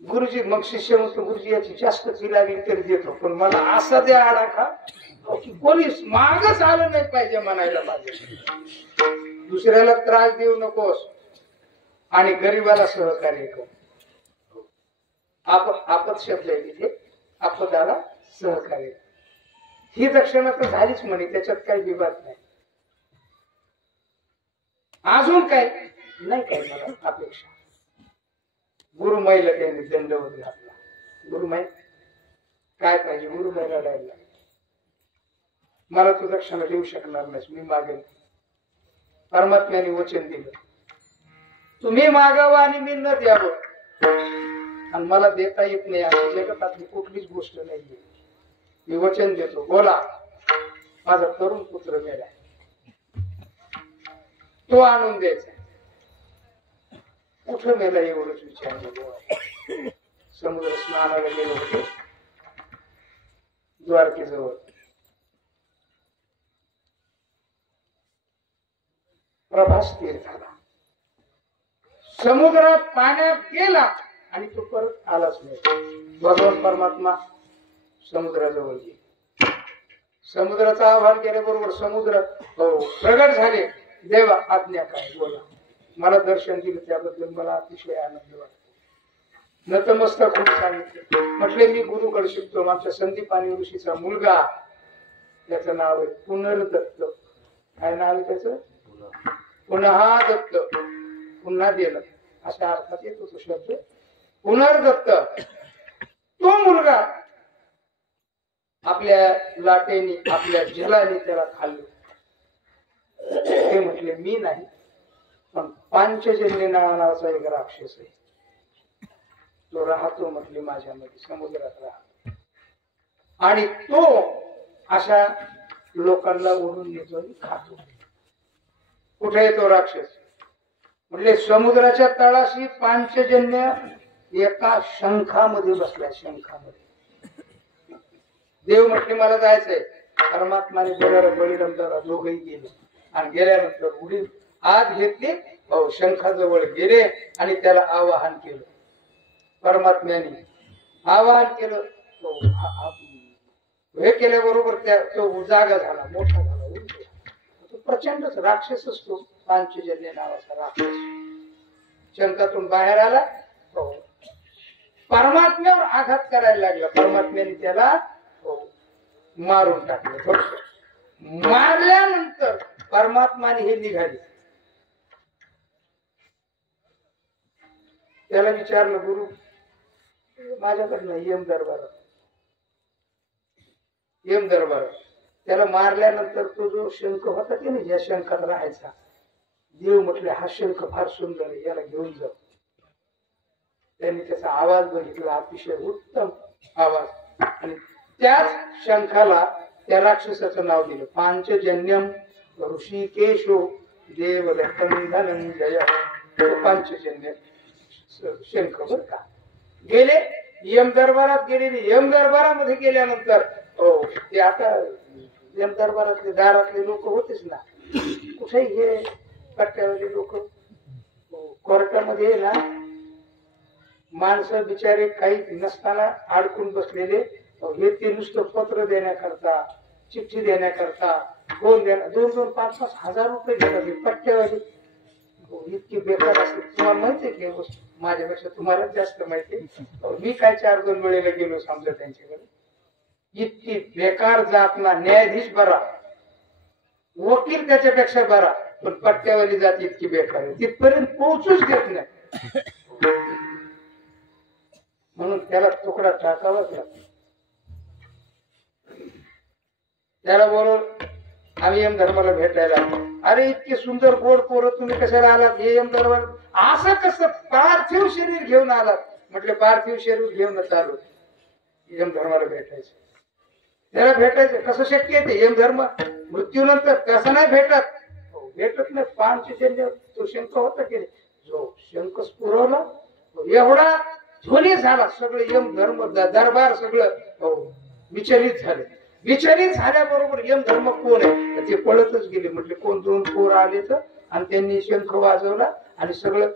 गुरुजी मग शिष्य म्हणतो गुरुजी याची जास्त फी लागली तरी देतो, पण मला असा द्या आडाखा की कोणीच मागच आलं नाही पाहिजे म्हणायला पाहिजे. दुसऱ्याला त्रास देऊ नकोस आणि गरिबाला सहकार्य कर. आपत शब्द आहे तिथे, आपदाला सहकार्य. ही दक्षिणा तर झालीच म्हणे, त्याच्यात काही विवाद नाही. अजून काय नाही काय मला अपेक्षा. गुरुमाईला त्यांनी दंडवत घातला. गुरुमाई काय पाहिजे. गुरुमाईला रडायला मला तू दक्षिणा देऊ शकणार नाहीस, मी मागेल. परमात्म्याने वचन दिलं तुम्ही मागावं आणि मी न द्यावं. आणि मला देता येत नाही अशी जगतातली कुठलीच गोष्ट नाहीये. मी वचन देतो, बोला. माझा तरुण पुत्र मेला, तो आणून द्यायचा. कुठं मेला एवढंच विचारलं. समुद्र स्नानाला गेलो होतो द्वारकेजवळ. प्रभास तीर्थाला समुद्रात पाण्यात गेला आणि तो परत आलाच नाही. भगवान परमात्मा समुद्राजवळ गेले. समुद्राचं आव्हान केल्याबरोबर समुद्र प्रगट झाले. देवा आज्ञा काय, बोला. मला दर्शन दिलं त्याबद्दल मला अतिशय आनंद वाटतो. नतमस्तक होऊन सांगितलं. म्हटले मी गुरुकडे शिकतो. आमच्या संदीपानी ऋषीचा मुलगा, त्याचं नाव आहे पुनर्दत्त. काय नाव आहे त्याचं? पुन्हा दत्त, पुन्हा दिलं अशा अर्थात येतो तो शब्द पुनर्दत्त. तो मुलगा आपल्या लाटेने आपल्या जलाने त्याला खाल्लं. ते म्हटले मी नाही, पण पांचजन्य नावाचा एक राक्षस आहे, तो राहतो म्हटले माझ्यामध्ये, समुद्रात राहतो. आणि तो अशा लोकांना ओढून नेतो आणि खातो. कुठे आहे तो राक्षस? म्हणजे समुद्राच्या तळाशी पांचजन्य एका शंखामध्ये बसलाय. शंखामध्ये देव म्हटले मला जायचंय. परमात्माने बळीरामदाला दोघही गेले आणि गेल्यानंतर उडी आत घेतली. शंखाजवळ गेले आणि त्याला आवाहन केलं. परमात्म्याने आवाहन केलं. हे केल्याबरोबर त्या तो जागा झाला, मोठा झाला. प्रचंडच राक्षस असतो पांचजन्य नावाचा राक्षस. शंखातून बाहेर आला. परमात्म्यावर आघात करायला लागला. परमात्म्याने त्याला मारून टाकलं. थोडस मारल्यानंतर परमात्माने हे निघाले. त्याला विचारलं, गुरु माझ्याकडनं यम दरबारात त्याला मारल्यानंतर तो जो शंख होता की नाही, या शंखात राहायचा, देव म्हटले हा शंख फार सुंदर आहे, याला घेऊन जाऊ. त्यांनी त्याचा आवाज बघितला, अतिशय उत्तम आवाज, आणि त्याच शंखाला त्या राक्षसाचं नाव दिलं पांचजन्यम ऋषिकेशो देवदत्तं धनंजय. पांचजन्य शंख बर का. गेले यम दरबारात गेलेले. यम दरबारामध्ये गेल्यानंतर ते आता यम दरबारातले दारातले लोक होतेच ना, कुठेही हे पट्ट्यावाले लोक कोर्टामध्ये ना, माणसं बिचारे काही नसताना अडकून बसलेले, हे ते नुसतं पत्र देण्याकरता, चिठ्ठी देण्याकरता 2-2, 5-5 हजार रुपये घेतात पट्ट्यावाले. इतकी बेकार असते. तुम्हाला माहितीये की गोष्ट, माझ्यापेक्षा तुम्हाला जास्त माहिती. मी काय 4-2 वेळेला गेलो समजा त्यांच्याकडे. इतकी बेकार जात ना, न्यायाधीश बरा, वकील त्याच्यापेक्षा बरा, पण पट्ट्यावाली जात इतकी बेकार आहे, तिथपर्यंत पोहोचूच देत नाही. म्हणून त्याला तुकडा टाकावाच लागतो. त्याला बोलून आम्ही यम धर्माला भेटायला. अरे इतके सुंदर गोड पोरं, तुम्ही कशाला आलात? हे यम धर्माला असं कसं पार्थिव शरीर घेऊन आलात? म्हटलं पार्थिव शरीर घेऊन आलो यम धर्माला भेटायचं. त्याला भेटायचं कसं शक्य आहे? ते यम धर्म मृत्यूनंतर कसं नाही भेटत नाही. पांचजन्य तो शंख होता की जो शंख पुरवला एवढा ध्वनी झाला, सगळं यम धर्म दरबार सगळं विचलित झाले. विचलित झाल्याबरोबर यम धर्म कोण आहे ते पळतच गेले. म्हटले कोण? 2 पोर आले तर, आणि त्यांनी शंख वाजवला आणि सगळं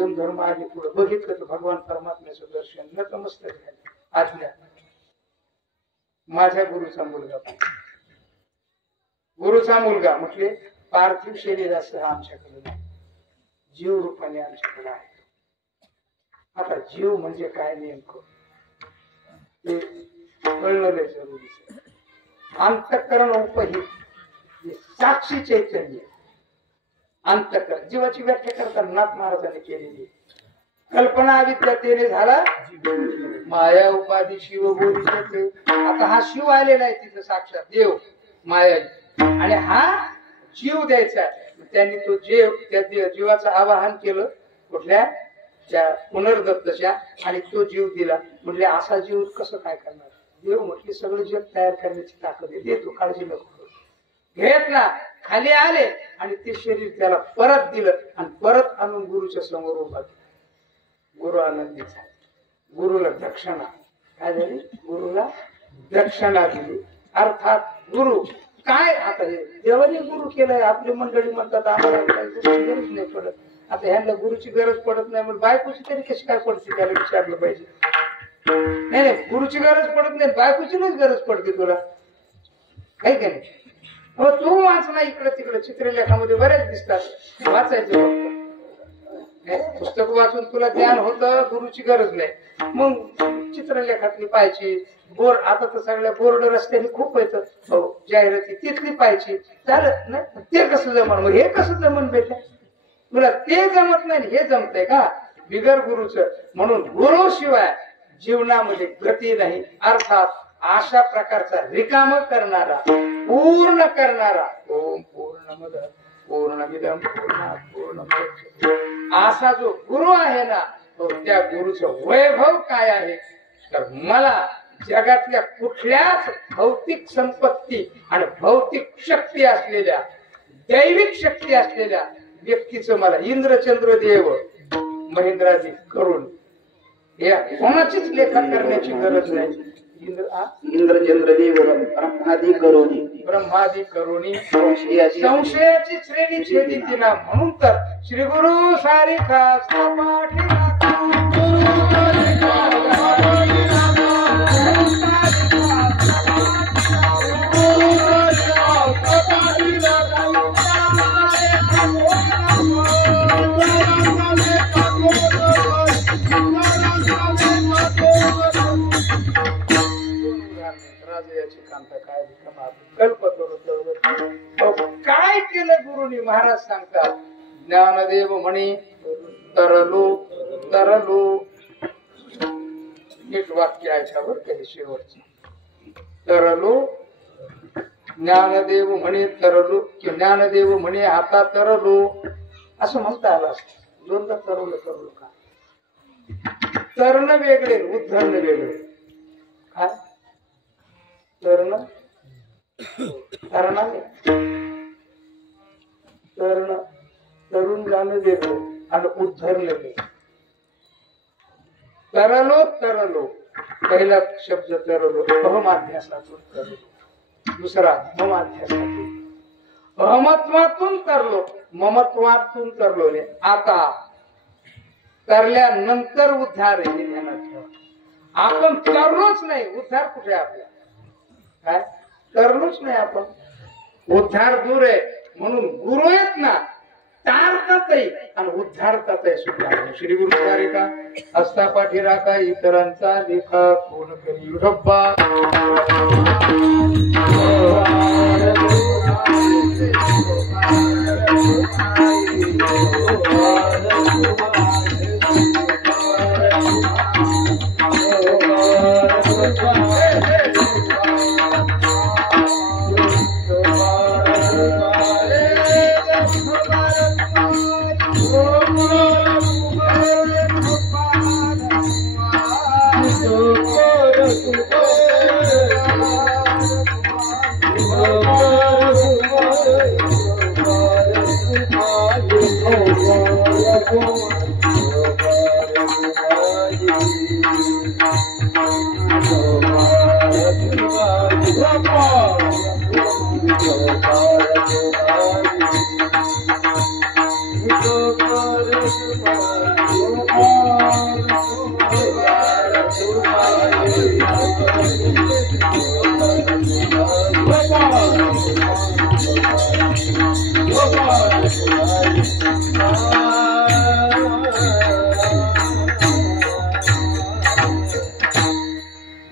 यम धर्म आले पुढे. बघितलं तर भगवान परमात्म्याचं दर्शन, नतमस्तक झाले. आज्ञा माझ्या गुरुचा मुलगा म्हटले पार्थिव शरीर असं आमच्याकडे नाही, जीव रूपाने आमच्याकडे आहे. आता जीव म्हणजे काय नेमकं ते कळलं जरुरीच. अंतःकरण उपहित साक्षी चैतन्य. अंतःकरण जीवाची व्याख्या करताना नाथ महाराजांनी केलेली. कल्पना विद्यातेने झाला माया उपाधी शिव बोधिसत्व. आता हा शिव आलेला आहे तिथं, साक्षात देव माया, आणि हा जीव द्यायचा. त्यांनी तो त्या जीवाचं आवाहन केलं कुठल्या त्या पुनर्दत्तच्या, आणि तो जीव दिला. म्हणजे असा जीव कसं काय करणार? देव म्हटले सगळं जग तयार करण्याची ताकद आहे, देतो, काळजी नको. घेतला, खाली आले आणि ते शरीर त्याला परत दिलं, आणि परत आणून गुरुच्या समोर उभा केलं. गुरु आनंदी झाले. गुरुला दक्षिणा काय झाली? गुरुला दक्षिणा दिली. अर्थात गुरु काय, आता हे देवाने गुरु केलंय. आपली मंडळी म्हणतात आम्हाला काही गरज नाही पडत. आता ह्यांना गुरुची गरज पडत नाही, मग बायकोची तरी कशी काय पडते? त्याला विचारलं पाहिजे. नाही, गुरुची गरज पडत नाही, बायकोची गरज पडते तुला, काही का नाही? मग तू वाच ना, इकडे तिकडे चित्रलेखामध्ये बरेच दिसतात, वाचायचं. पुस्तक वाचून तुला ज्ञान होतं, गुरुची गरज नाही. मग चित्रलेखातली पाहायची. आता तर सगळ्या बोर्ड रस्त्याने खूप येतं, जाहिराती तिथली पाहायची. झालं ना, ते कसं जमन? मग हे कसं जमन बेटा? तुला ते जमत नाही, हे जमतंय का बिगर गुरुचं? म्हणून गुरु शिवाय जीवनामध्ये गती नाही. अर्थात अशा प्रकारचा रिकाम करणारा, पूर्ण करणारा, ओम पूर्णमद पूर्णमिदं पूर्णात् पूर्णमुदच्यते, असा जो गुरु आहे ना, त्या गुरुचं वैभव काय आहे? तर मला जगातल्या कुठल्याच भौतिक संपत्ती आणि भौतिक शक्ती असलेल्या, दैविक शक्ती असलेल्या व्यक्तीचं मला इंद्रचंद्र देव महेंद्राजी करून या कोणाचीच लेखा करण्याची गरज नाही. इंद्रचंद्र देव ब्रह्मादी करुणी संशयाची श्रेणी छेदी तिला. म्हणून तर श्री गुरु सारिखा राजा याची कांता काय महाराज सांगतात ज्ञानदेव म्हणे तरलो तरलो. नीट वाक्य ऐकावर काही शेवटचं. तरलो ज्ञानदेव म्हणे तरलो, ज्ञानदेव म्हणे आता तरलो असं म्हणता आलं असतं. दोनदा तरलो तरलो का? तरण वेगळे उद्धरण वेगळे. काय तरण? तरणाने तरण तरुण जाणं वेगळं आणि उद्धरण वेगळं. तरलो तरलो पहिला शब्द तरलो अहमाध्यासातून तरलो. दुसरा ममाध्यासातून. अहमत्वातून तरलो ममत्वातून तरलो. आता तरल्यानंतर उद्धार हे ध्यानात ठेवा. आपण तरलोच नाही, उद्धार कुठे आपल्या? काय तरलोच नाही आपण, उद्धार दूर आहे. म्हणून गुरु आहेत ना तारतातही आणि उद्धारतातही सुद्धा. श्री गुरु सारिका हस्ता पाठी राखा इतरांचा लेखा कोण करी डब्बा.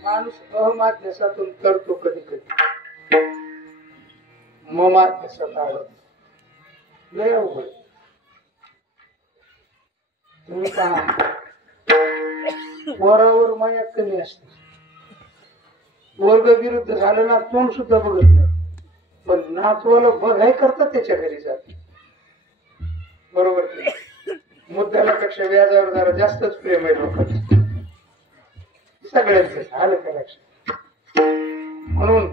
माणूस अहमाध्यासातून करतो कधी कधी, ममाध्यासात आलं लय अवघड. तुम्ही पहा वरावर माया कमी असते. वर्ग विरुद्ध झालं ना तोंड सुद्धा बघत नाही, पण नातवाला बघाय करता त्याच्या घरी जाते. बरोबर की मुद्द्याला पेक्षा व्याजावर जरा जास्तच प्रेम आहे लोकांचं सगळ्यांचं. आलं का लक्षात? म्हणून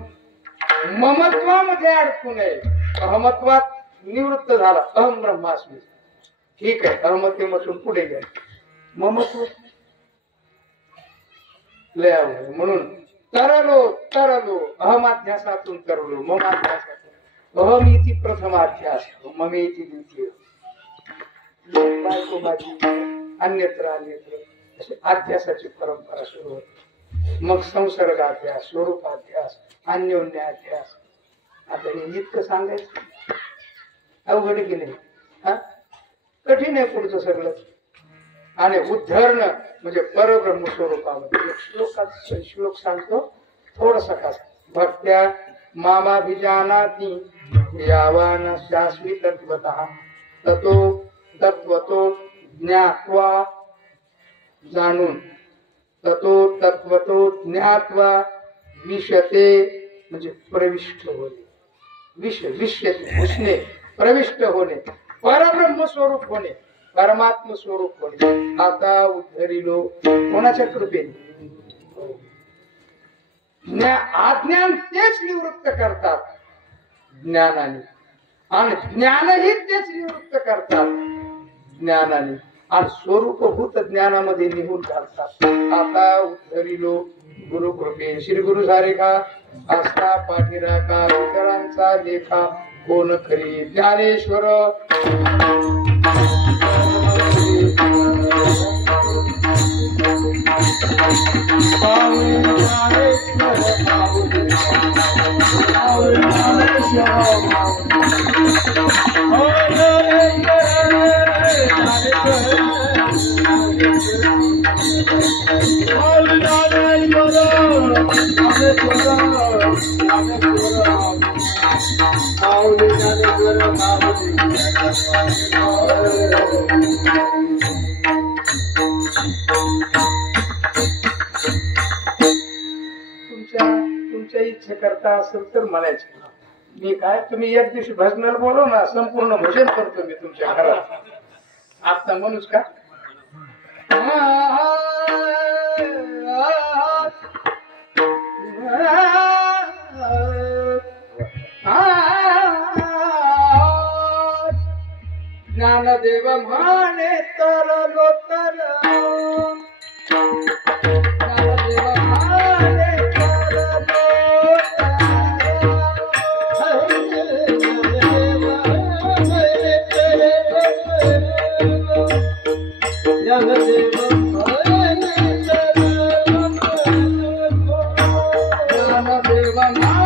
ममत्वामध्ये अडकू नये. अहमत्वात निवृत्त झाला अहम ब्रह्मास्मी, ठीक आहे. अहमतेपासून पुढे गेले ममत्व लय आवड. म्हणून तरलो तरलो अहमाध्यासातून तरलो ममाध्यासातून. अहमिती प्रथमाध्यास ममेती द्वितीय. बायको माझी अन्यत्र अन्यत्र अशी अध्यासाची परंपरा सुरू होती. मग संसर्गाध्यास, स्वरूपाध्यास, अन्योन्याध्यास. आता हे इतकं सांगायचं अवघड की नाही? हा कठीण आहे पुढचं सगळं. आणि उद्धरण म्हणजे परब्रह्म स्वरूपामध्ये श्लोक सांगतो थोडसा का. भक्त्या मामाभिजानाति यावान शाश्वतत्वतः ततो तत्वतो ज्ञात्वा. जाणून ततो तत्वतो ज्ञात्वा विशते म्हणजे प्रविष्ट होणे. विश्यते घुसणे, प्रविष्ट होणे, परब्रह्म स्वरूप होणे, परमात्म स्वरूप होणे. आता उद्धरिलो कोणाच्या कृपेने? अज्ञान तेच निवृत्त करतात ज्ञानाने, आणि ज्ञानही तेच निवृत्त करतात ज्ञानाने, आणि स्वरूपभूत ज्ञानामध्ये निघून घालतात. आता उद्धरिलो गुरु कृपे. श्री गुरु सारेखा आस्था पाठीराखा इतरांचा लेखा कोण खरी. ज्ञानेश्वर माऊली ज्ञानेश्वर माऊली तुमच्या इच्छा करता असेल तर म्हणायचे मी काय तुम्ही एक दिवशी भजनाला बोलव ना संपूर्ण भजन करतो मी तुमच्या घरात आता म्हणूच का ज्ञानदेव म्हणे तरलो तर ज्ञानदेव म्हणे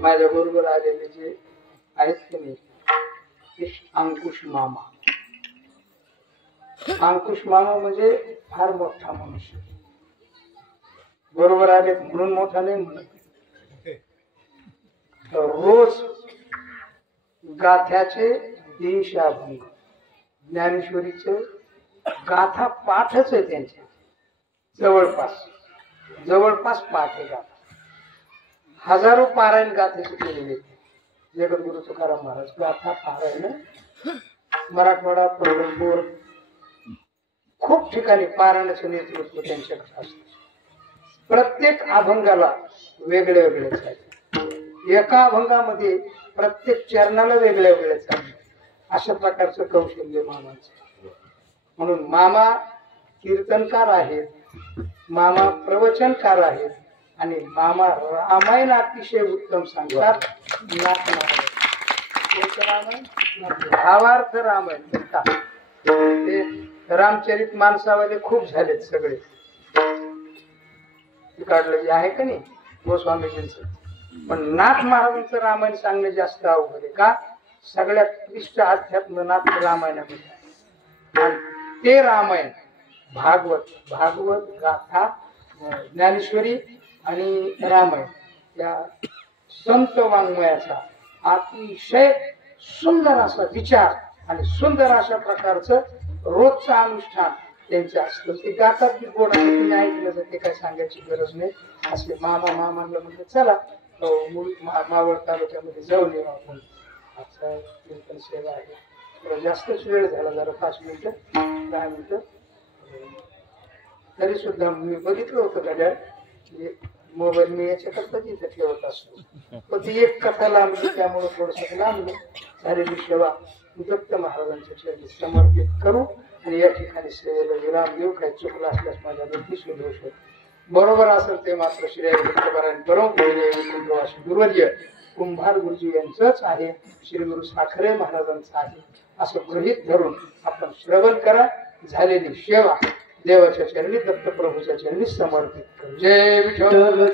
माझ्या बरोबर आलेले जे आहेत की नाही ते अंकुश मामा. अंकुश मामा म्हणजे फार मोठा मनुष्य. बरोबर आले म्हणून मोठा नाही म्हणत. रोज गाथ्याचे दीनशाभंग ज्ञानेश्वरीचे गाथा पाठच आहे त्यांचे. जवळपास पाठ आहे गाथा. हजारो पारायण गाथेचे केलेले. जगद्गुरु तुकाराम महाराज गाथा पारायण मराठवाडा पंढरपूर खूप ठिकाणी पारायणाचं नेतृत्व त्यांच्याकडे असतं. प्रत्येक अभंगाला वेगळे वेगळेच आहेत. एका अभंगामध्ये प्रत्येक चरणाला वेगळे वेगळेच आहेत. अशा प्रकारचं कौशल्य मामाचं. म्हणून मामा कीर्तनकार आहेत, मामा प्रवचनकार आहेत आणि मामा रामायण अतिशय उत्तम सांगतात. भावार्थ रामायण म्हणतात. ते रामचरित मानसावाले खूप झालेत सगळे. काढलं जे आहे का नाही गोस्वामीजींचं. पण नाथ महाराजांचं रामायण सांगणं जास्त अवघड आहे. का? सगळ्यात क्लिष्ट अध्यात्म नाथ रामायणामध्ये. आणि ते रामायण भागवत गाथा ज्ञानेश्वरी आणि रामायण या संत वाङ्मयाचा अतिशय सुंदर असा विचार आणि सुंदर अशा प्रकारचं रोजचं अनुष्ठान त्यांचं असतं. ते गातात की गोड तुम्ही ऐकलं तर ते काय सांगायची गरज नाही. असले मामाला म्हणलं चला मावळ तालुक्यामध्ये जाऊन येऊ आपण. आता कीर्तन सेवा आहे. थोडा जास्तच वेळ झाला, जरा 5 मिनिटं 10 मिनिटं. तरी सुद्धा मी बघितलं होतं गाड्या मोबाईल मी याच्याकरता तिथे ठेवत असतो. पण ती एक कथा लांबली त्यामुळे थोडस लांबलं. झालेली सेवा दत्त महाराजांच्या चरणी समर्पित करू आणि या ठिकाणी सेवेला विराम देऊ. काही चुकलं असल्यास माझ्या दोषी दोष होत. बरोबर असेल ते मात्र श्री भक्तपरायण परमपूज्य गुरुवर्य कुंभार गुरुजी यांचंच आहे, श्री गुरु साखरे महाराजांचं आहे असं गृहीत धरून आपण श्रवण करा. झालेली सेवा देवाच्या चरणी दत्त प्रभूच्या चरणी समर्पित करू. जय विठ्ठल.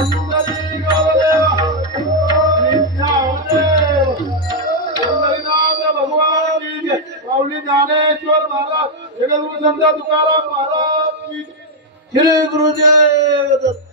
Thank you. ज्ञानेश्वर महाराज जगद्गुरु संत तुकाराम महाराज की श्री गुरुदेव दत्त.